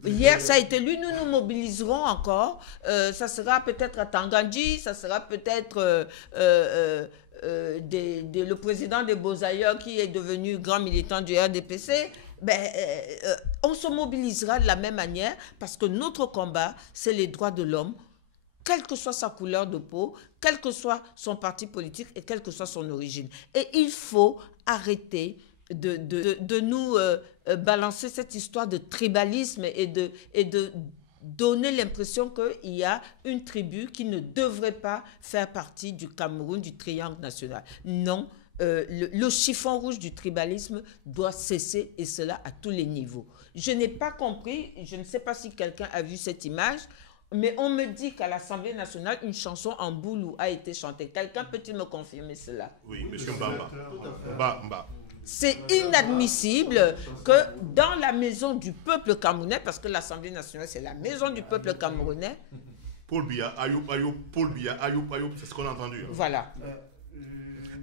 hier, ça a été lui, nous nous mobiliserons encore. Ça sera peut-être à Tangandji, ça sera peut-être le président des Beaux-Ailleurs qui est devenu grand militant du RDPC. On se mobilisera de la même manière parce que notre combat, c'est les droits de l'homme, quelle que soit sa couleur de peau, quel que soit son parti politique et quelle que soit son origine. Et il faut arrêter de nous balancer cette histoire de tribalisme et de donner l'impression qu'il y a une tribu qui ne devrait pas faire partie du Cameroun, du triangle national. Non, le chiffon rouge du tribalisme doit cesser, et cela à tous les niveaux. Je n'ai pas compris, je ne sais pas si quelqu'un a vu cette image, mais on me dit qu'à l'Assemblée nationale, une chanson en boulou a été chantée. Quelqu'un peut-il me confirmer cela? Oui, monsieur Mbamba. C'est inadmissible que dans la maison du peuple camerounais, parce que l'Assemblée nationale, c'est la maison du peuple camerounais. Paul Biya, Ayoub, c'est ce qu'on a entendu. Hein. Voilà.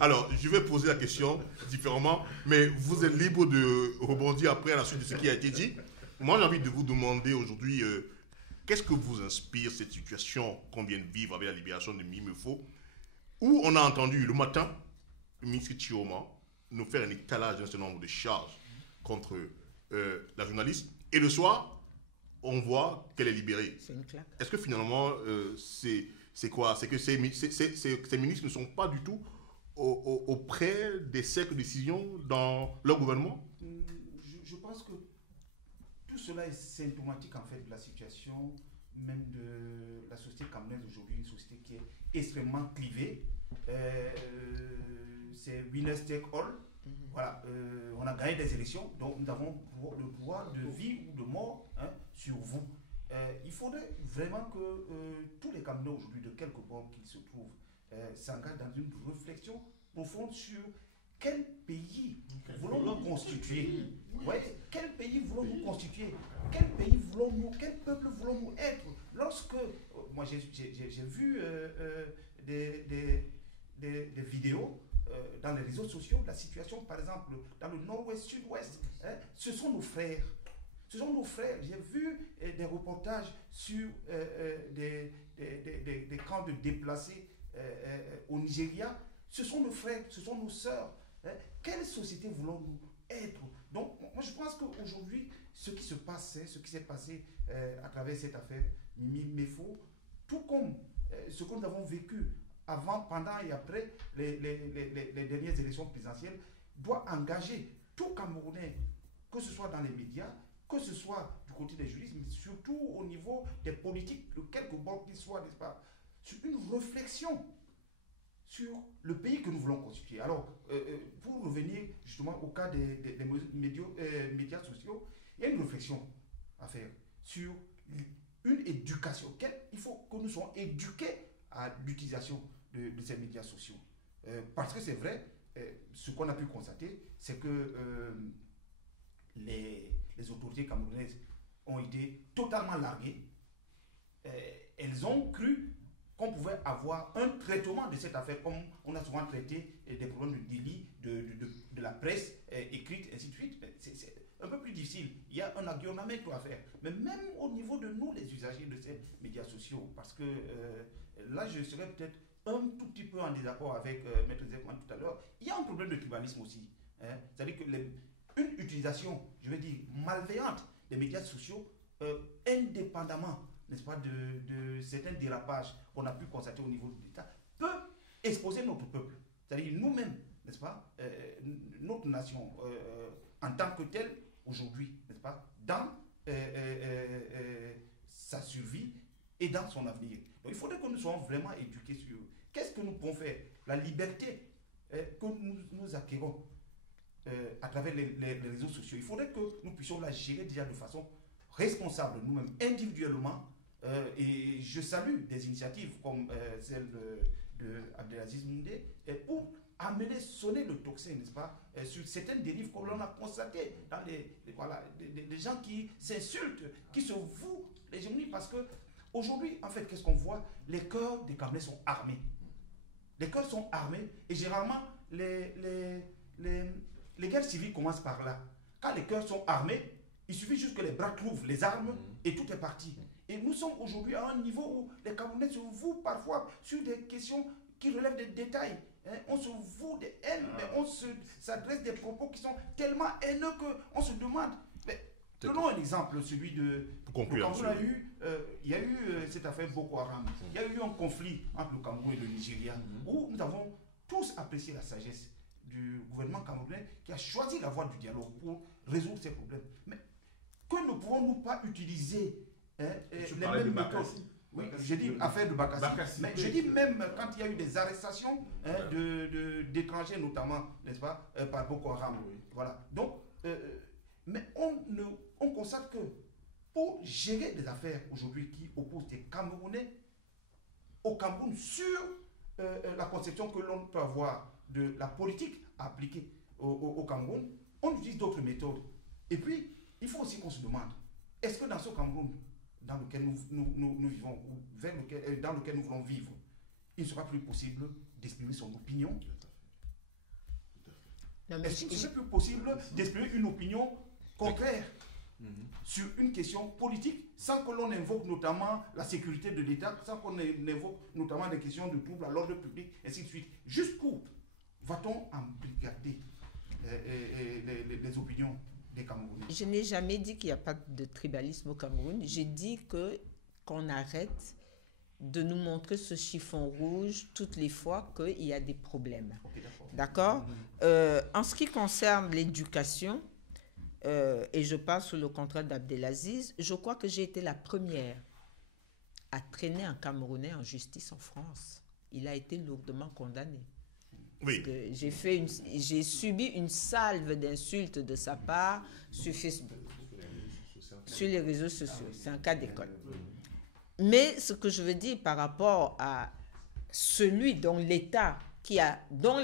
Alors, je vais poser la question différemment, mais vous êtes libre de rebondir après à la suite de ce qui a été dit. Moi, j'ai envie de vous demander aujourd'hui, qu'est-ce que vous inspire cette situation qu'on vient de vivre avec la libération de Mimi Mefo, où on a entendu le matin le ministre Chiroma nous faire un étalage d'un certain nombre de charges contre la journaliste, et le soir, on voit qu'elle est libérée. C'est une claque. Est-ce que finalement, c'est quoi? C'est que ces ministres ne sont pas du tout auprès des cercles de décision dans leur gouvernement? Je pense que tout cela est symptomatique en fait de la situation même de la société camerounaise aujourd'hui, une société qui est extrêmement clivée. C'est winner take all. Voilà, on a gagné des élections, donc nous avons le pouvoir de vie ou de mort, hein, sur vous. Il faudrait vraiment que tous les Camerounais aujourd'hui, de quelque bord qu'ils se trouvent, s'engagent dans une réflexion profonde sur quel pays voulons-nous constituer. Ouais, quel pays voulons-nous constituer? Quel pays voulons-nous, quel peuple voulons-nous être? Lorsque, moi j'ai vu des vidéos dans les réseaux sociaux, la situation par exemple dans le nord-ouest, sud-ouest, hein, ce sont nos frères. Ce sont nos frères. J'ai vu des reportages sur des camps de déplacés au Nigeria. Ce sont nos frères, ce sont nos sœurs. Hein. Quelle société voulons-nous être? Donc, moi je pense qu'aujourd'hui, ce qui se passe, ce qui s'est passé à travers cette affaire Mimi Mefo, tout comme ce que nous avons vécu avant, pendant et après les dernières élections présidentielles, doit engager tout Camerounais, que ce soit dans les médias, que ce soit du côté des juristes, mais surtout au niveau des politiques, de quelque bord qu'ils soient, n'est-ce pas, sur une réflexion sur le pays que nous voulons constituer. Alors, pour revenir justement au cas des médias sociaux, il y a une réflexion à faire sur une éducation. Il faut que nous soyons éduqués à l'utilisation de ces médias sociaux. Parce que c'est vrai, ce qu'on a pu constater, c'est que les autorités camerounaises ont été totalement larguées. Elles ont cru qu'on pouvait avoir un traitement de cette affaire, comme on a souvent traité des problèmes de délit de la presse écrite, ainsi de suite. C'est un peu plus difficile. Il y a un aggiornamento à faire. Mais même au niveau de nous, les usagers de ces médias sociaux, parce que là, je serais peut-être un tout petit peu en désaccord avec Maître Zekman tout à l'heure, il y a un problème de tribalisme aussi. Hein. C'est-à-dire qu'une utilisation, je veux dire, malveillante des médias sociaux, indépendamment, n'est-ce pas, de certains dérapages qu'on a pu constater au niveau de l'État, peut exposer notre peuple, c'est-à-dire nous-mêmes, n'est-ce pas, notre nation, en tant que telle, aujourd'hui, n'est-ce pas, dans sa survie et dans son avenir. Donc il faudrait que nous soyons vraiment éduqués sur qu'est-ce que nous pouvons faire, la liberté que nous acquérons à travers les réseaux sociaux. Il faudrait que nous puissions la gérer déjà de façon responsable, nous-mêmes, individuellement. Et je salue des initiatives comme celle de Abdelaziz Moundé pour amener, sonner le tocsin, n'est-ce pas, sur certaines dérives que l'on a constatées dans les gens qui s'insultent, qui se vouent l'hégémonie, parce que aujourd'hui, en fait, qu'est-ce qu'on voit? Les cœurs des Camerounais sont armés. Les cœurs sont armés et généralement, les guerres civiles commencent par là. Quand les cœurs sont armés, il suffit juste que les bras trouvent les armes et tout est parti. Et nous sommes aujourd'hui à un niveau où les Camerounais se vouent parfois sur des questions qui relèvent des détails. On se voue des haines, mais on s'adresse des propos qui sont tellement haineux qu'on se demande. Prenons un exemple, celui de... Pour conclure, il y a eu cette affaire Boko Haram. Il y a eu un conflit entre le Cameroun et le Nigeria où nous avons tous apprécié la sagesse du gouvernement camerounais qui a choisi la voie du dialogue pour résoudre ces problèmes. Mais que ne pouvons-nous pas utiliser les mêmes méthodes? Oui, j'ai dit affaire de Bakassi. Mais je dis même quand il y a eu des arrestations d'étrangers notamment, n'est-ce pas, par Boko Haram. Voilà. Donc, mais on constate que pour gérer des affaires aujourd'hui qui opposent des Camerounais au Cameroun sur la conception que l'on peut avoir de la politique appliquée au Cameroun, on utilise d'autres méthodes. Et puis, il faut aussi qu'on se demande, est-ce que dans ce Cameroun dans lequel nous vivons, ou dans lequel nous voulons vivre, il ne sera plus possible d'exprimer son opinion? Est-ce qu'il ne sera plus possible d'exprimer une opinion contraire sur une question politique sans que l'on invoque notamment la sécurité de l'État, sans qu'on invoque notamment des questions de troubles à l'ordre public, ainsi de suite? Jusqu'où va-t-on embrigader les opinions des Camerounais? Je n'ai jamais dit qu'il n'y a pas de tribalisme au Cameroun. J'ai dit qu'on arrête de nous montrer ce chiffon rouge toutes les fois qu'il y a des problèmes. Okay, d'accord. En ce qui concerne l'éducation, et je parle sous le contrôle d'Abdelaziz, je crois que j'ai été la première à traîner un Camerounais en justice en France. Il a été lourdement condamné. Oui. J'ai subi une salve d'insultes de sa part sur Facebook, sur les réseaux sociaux. C'est un cas d'école. Mais ce que je veux dire par rapport à celui dont l'État, dont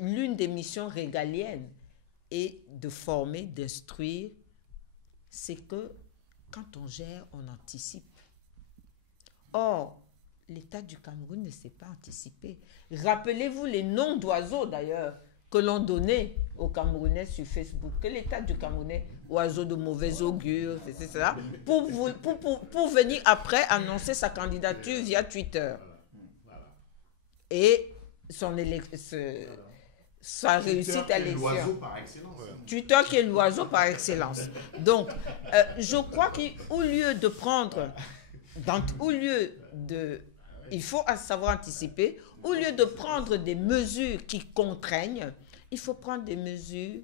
l'une des missions régaliennes est de former, d'instruire, c'est que quand on gère, on anticipe. Or, l'État du Cameroun ne s'est pas anticipé. Rappelez-vous les noms d'oiseaux, d'ailleurs, que l'on donnait aux Camerounais sur Facebook. Que l'État du Camerounais, oiseau de mauvais augure, c'est ça, pour venir après annoncer sa candidature via Twitter. Et sa réussite à l'élection. L'oiseau par excellence. Twitter qui est l'oiseau par excellence. Donc, je crois qu'au lieu de prendre... il faut savoir anticiper. Au lieu de prendre des mesures qui contraignent, il faut prendre des mesures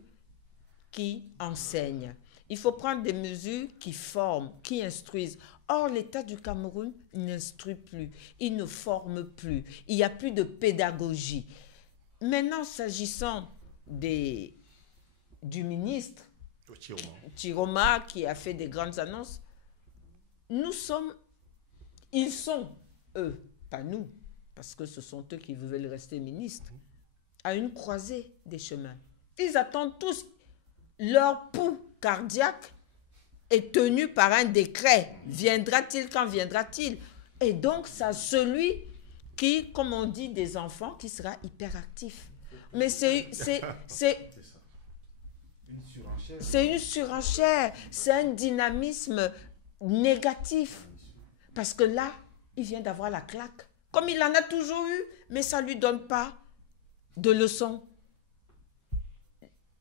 qui enseignent. Il faut prendre des mesures qui forment, qui instruisent. Or, l'État du Cameroun n'instruit plus. Il ne forme plus. Il n'y a plus de pédagogie. Maintenant, s'agissant du ministre Chiroma, qui a fait des grandes annonces, ils sont, eux, pas nous, parce que ce sont eux qui veulent rester ministres, à une croisée des chemins. Ils attendent tous. Leur pouls cardiaque est tenu par un décret. Viendra-t-il quand viendra-t-il? Et donc, c'est celui qui, comme on dit, des enfants, qui sera hyperactif. Mais c'est une surenchère, c'est un dynamisme négatif. Parce que là, il vient d'avoir la claque. Comme il en a toujours eu, mais ça ne lui donne pas de leçon.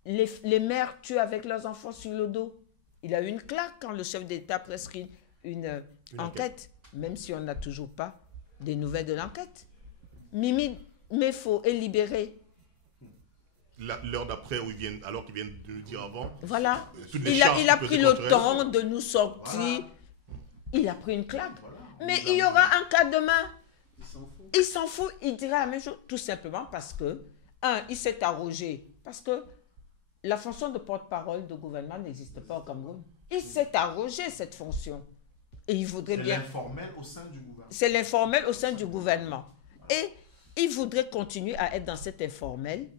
Les mères tuent avec leurs enfants sur le dos. Il a eu une claque quand le chef d'État prescrit une enquête, même si on n'a toujours pas des nouvelles de l'enquête. Mimi Mefo est libéré. L'heure d'après, alors qu'ils viennent de le dire avant. Voilà. Toutes les Il a charges pris pesées le contre elle. temps de nous sortir. Voilà. Il a pris une claque. Voilà. Mais il y aura un cas demain. Il s'en fout. Il s'en fout, il dira la même chose, tout simplement parce que, il s'est arrogé. Parce que la fonction de porte-parole de gouvernement n'existe pas au Cameroun. Il s'est arrogé cette fonction. Et il voudrait C'est bien... l'informel au sein du gouvernement. C'est l'informel au sein du gouvernement. Et il voudrait continuer à être dans cet informel.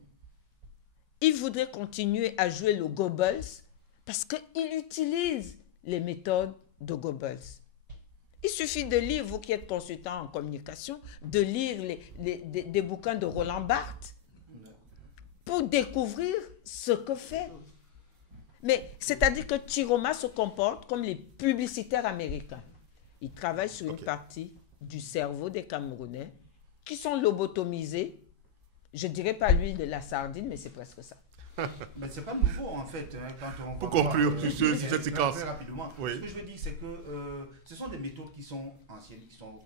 Il voudrait continuer à jouer le Goebbels parce qu'il utilise les méthodes de Goebbels. Il suffit de lire, vous qui êtes consultant en communication, de lire des bouquins de Roland Barthes pour découvrir ce que fait. Mais c'est-à-dire que Chiroma se comporte comme les publicitaires américains. Il travaille sur une partie du cerveau des Camerounais qui sont lobotomisés. Je ne dirais pas l'huile de la sardine, mais c'est presque ça. Mais c'est pas nouveau en fait. Quand on Pour va conclure voir, sur cette séquence. très rapidement. Oui. Ce que je veux dire, c'est que ce sont des méthodes qui sont anciennes, qui sont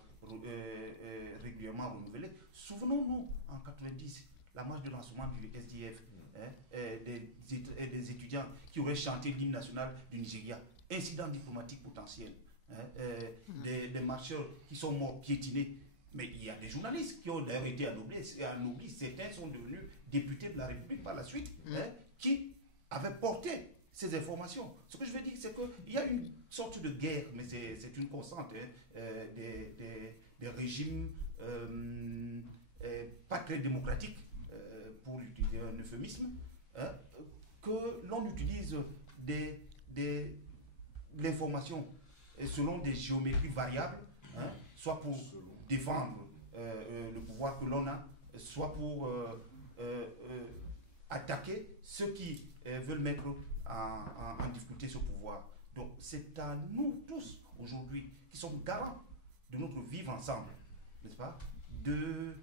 régulièrement renouvelées. Souvenons-nous, en 90, la marche de lancement du SDF, des étudiants qui auraient chanté l'hymne national du Nigeria. Incident diplomatique potentiel. Des marcheurs qui sont morts piétinés. Mais il y a des journalistes qui ont d'ailleurs été anoblis. Certains sont devenus députés de la République par la suite, qui avaient porté ces informations. Ce que je veux dire, c'est qu'il y a une sorte de guerre, mais c'est une constante, des régimes pas très démocratiques, pour utiliser un euphémisme, que l'on utilise l'information selon des géométries variables, soit pour défendre le pouvoir que l'on a, soit pour attaquer ceux qui veulent mettre en difficulté ce pouvoir. Donc c'est à nous tous aujourd'hui qui sommes garants de notre vivre ensemble, n'est-ce pas, de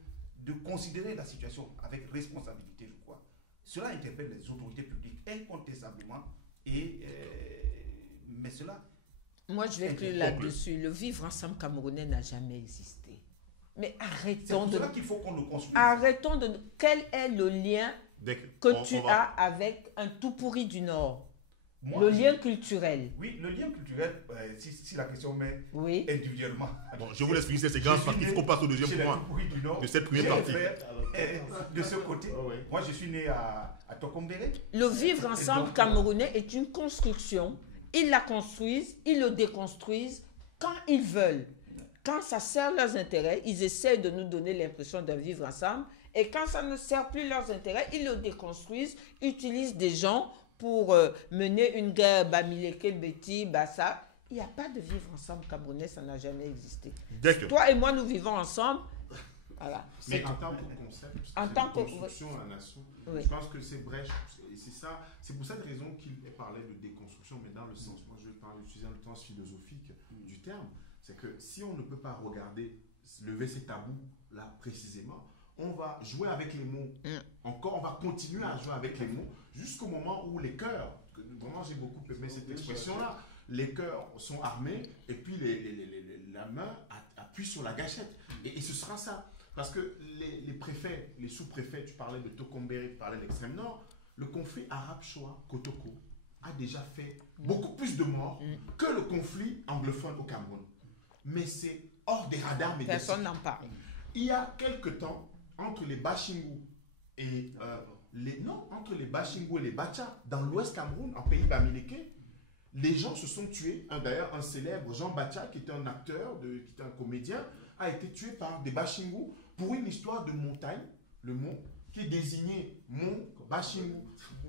considérer la situation avec responsabilité, je crois. Cela interpelle les autorités publiques incontestablement, mais cela... Moi, je vais plus là-dessus. Le vivre ensemble camerounais n'a jamais existé. Mais arrêtons de... C'est pour cela qu'il faut qu'on le construise. Arrêtons de... Quel est le lien que tu as avec un tout pourri du Nord? Le lien culturel. Oui, le lien culturel, si la question met oui. individuellement. Bon, je vous laisse finir cette séquence parce qu'il faut qu'on passe au deuxième point de cette première partie. De ce côté, moi je suis né à Tokombéré. Le vivre ensemble camerounais est une construction. Ils la construisent, ils le déconstruisent quand ils veulent. Quand ça sert leurs intérêts, ils essaient de nous donner l'impression de vivre ensemble. Et quand ça ne sert plus leurs intérêts, ils le déconstruisent, utilisent des gens pour mener une guerre, Bamileke, Betty, Bassa. Il n'y a pas de vivre ensemble camerounais, ça n'a jamais existé. Toi et moi, nous vivons ensemble. Voilà. Mais en tant que concept, en tant que construction à la nation, je pense que c'est brèche. Et c'est ça, c'est pour cette raison qu'il parlait de déconstruction, mais dans le sens, moi je parle utiliser le sens philosophique du terme, c'est que si on ne peut pas regarder, lever ces tabous là précisément, on va jouer avec les mots. Encore, on va continuer à jouer avec les mots jusqu'au moment où les cœurs, vraiment j'ai beaucoup aimé cette expression-là, les cœurs sont armés et puis la main appuie sur la gâchette. Et ce sera ça. Parce que les préfets, les sous-préfets, tu parlais de Tokombéré, tu parlais de l'extrême nord, le conflit arabe-shoa-Kotoko a déjà fait beaucoup plus de morts que le conflit anglophone au Cameroun. Mais c'est hors des radars médiatiques. Personne n'en parle. Il y a quelque temps, entre les Bashingou et entre les Bashingou et les Bacha, dans l'ouest Cameroun, en pays Bamileke, les gens se sont tués. D'ailleurs, un célèbre, Jean Bacha, qui était un acteur, qui était un comédien, a été tué par des Bashingou pour une histoire de montagne, le mont, qui désignait Mont Bashingou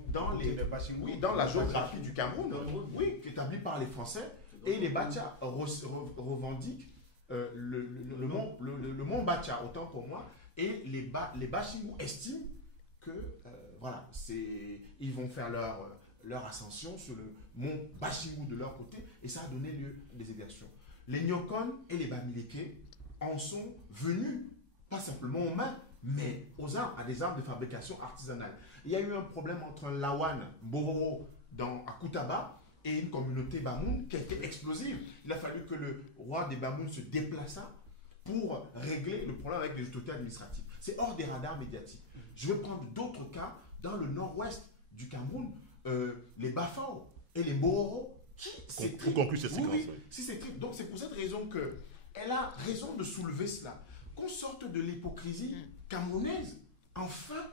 dans la géographie du Cameroun, oui, établi par les Français. Et les Bacha revendiquent le mont Bacha, autant pour moi. Et les Bashingou estiment que voilà, ils vont faire leur ascension sur le mont Bashingou de leur côté, et ça a donné lieu à des exactions. Les Nyokon et les Bamileke en sont venus, pas simplement aux mains, mais aux armes, à des armes de fabrication artisanale. Il y a eu un problème entre un Lawan Bororo à Koutaba et une communauté Bamoun qui a été explosive. Il a fallu que le roi des Bamoun se déplaça pour régler le problème avec les autorités administratives. C'est hors des radars médiatiques. Je vais prendre d'autres cas dans le nord-ouest du Cameroun, les Bafao et les Bororo. Pour conclure cette séquence. Oui, si c'est triste. Donc c'est pour cette raison qu'elle a raison de soulever cela. Qu'on sorte de l'hypocrisie camerounaise, enfin,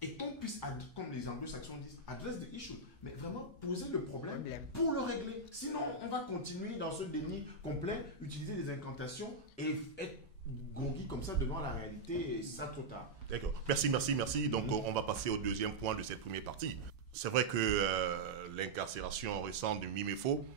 et qu'on puisse, comme les anglo-saxons disent, address the issue, mais vraiment poser le problème pour le régler. Sinon, on va continuer dans ce déni complet, utiliser des incantations et être groggy comme ça devant la réalité, et ça trop tard. D'accord. Merci. Donc, on va passer au deuxième point de cette première partie. C'est vrai que l'incarcération récente de Mimefo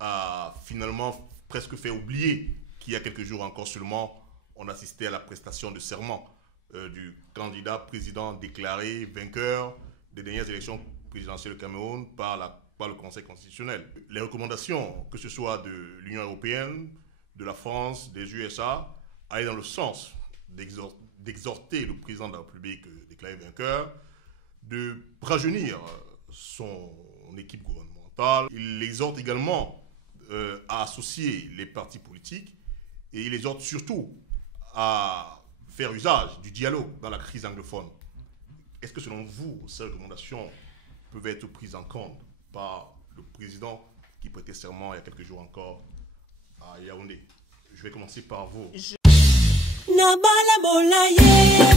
a finalement presque fait oublier qu'il y a quelques jours encore seulement, on assistait à la prestation de serment du candidat président déclaré vainqueur des dernières élections présidentielles au Cameroun par le Conseil constitutionnel. Les recommandations, que ce soit de l'Union européenne, de la France, des USA, allaient dans le sens d'exhorter le président de la République déclaré vainqueur de rajeunir son équipe gouvernementale. Il l'exhorte également à associer les partis politiques et il exhorte surtout à faire usage du dialogue dans la crise anglophone. Est-ce que selon vous, ces recommandations peuvent être prises en compte par le président qui prêtait serment il y a quelques jours encore à Yaoundé? Je vais commencer par vous. Nabala Molaye.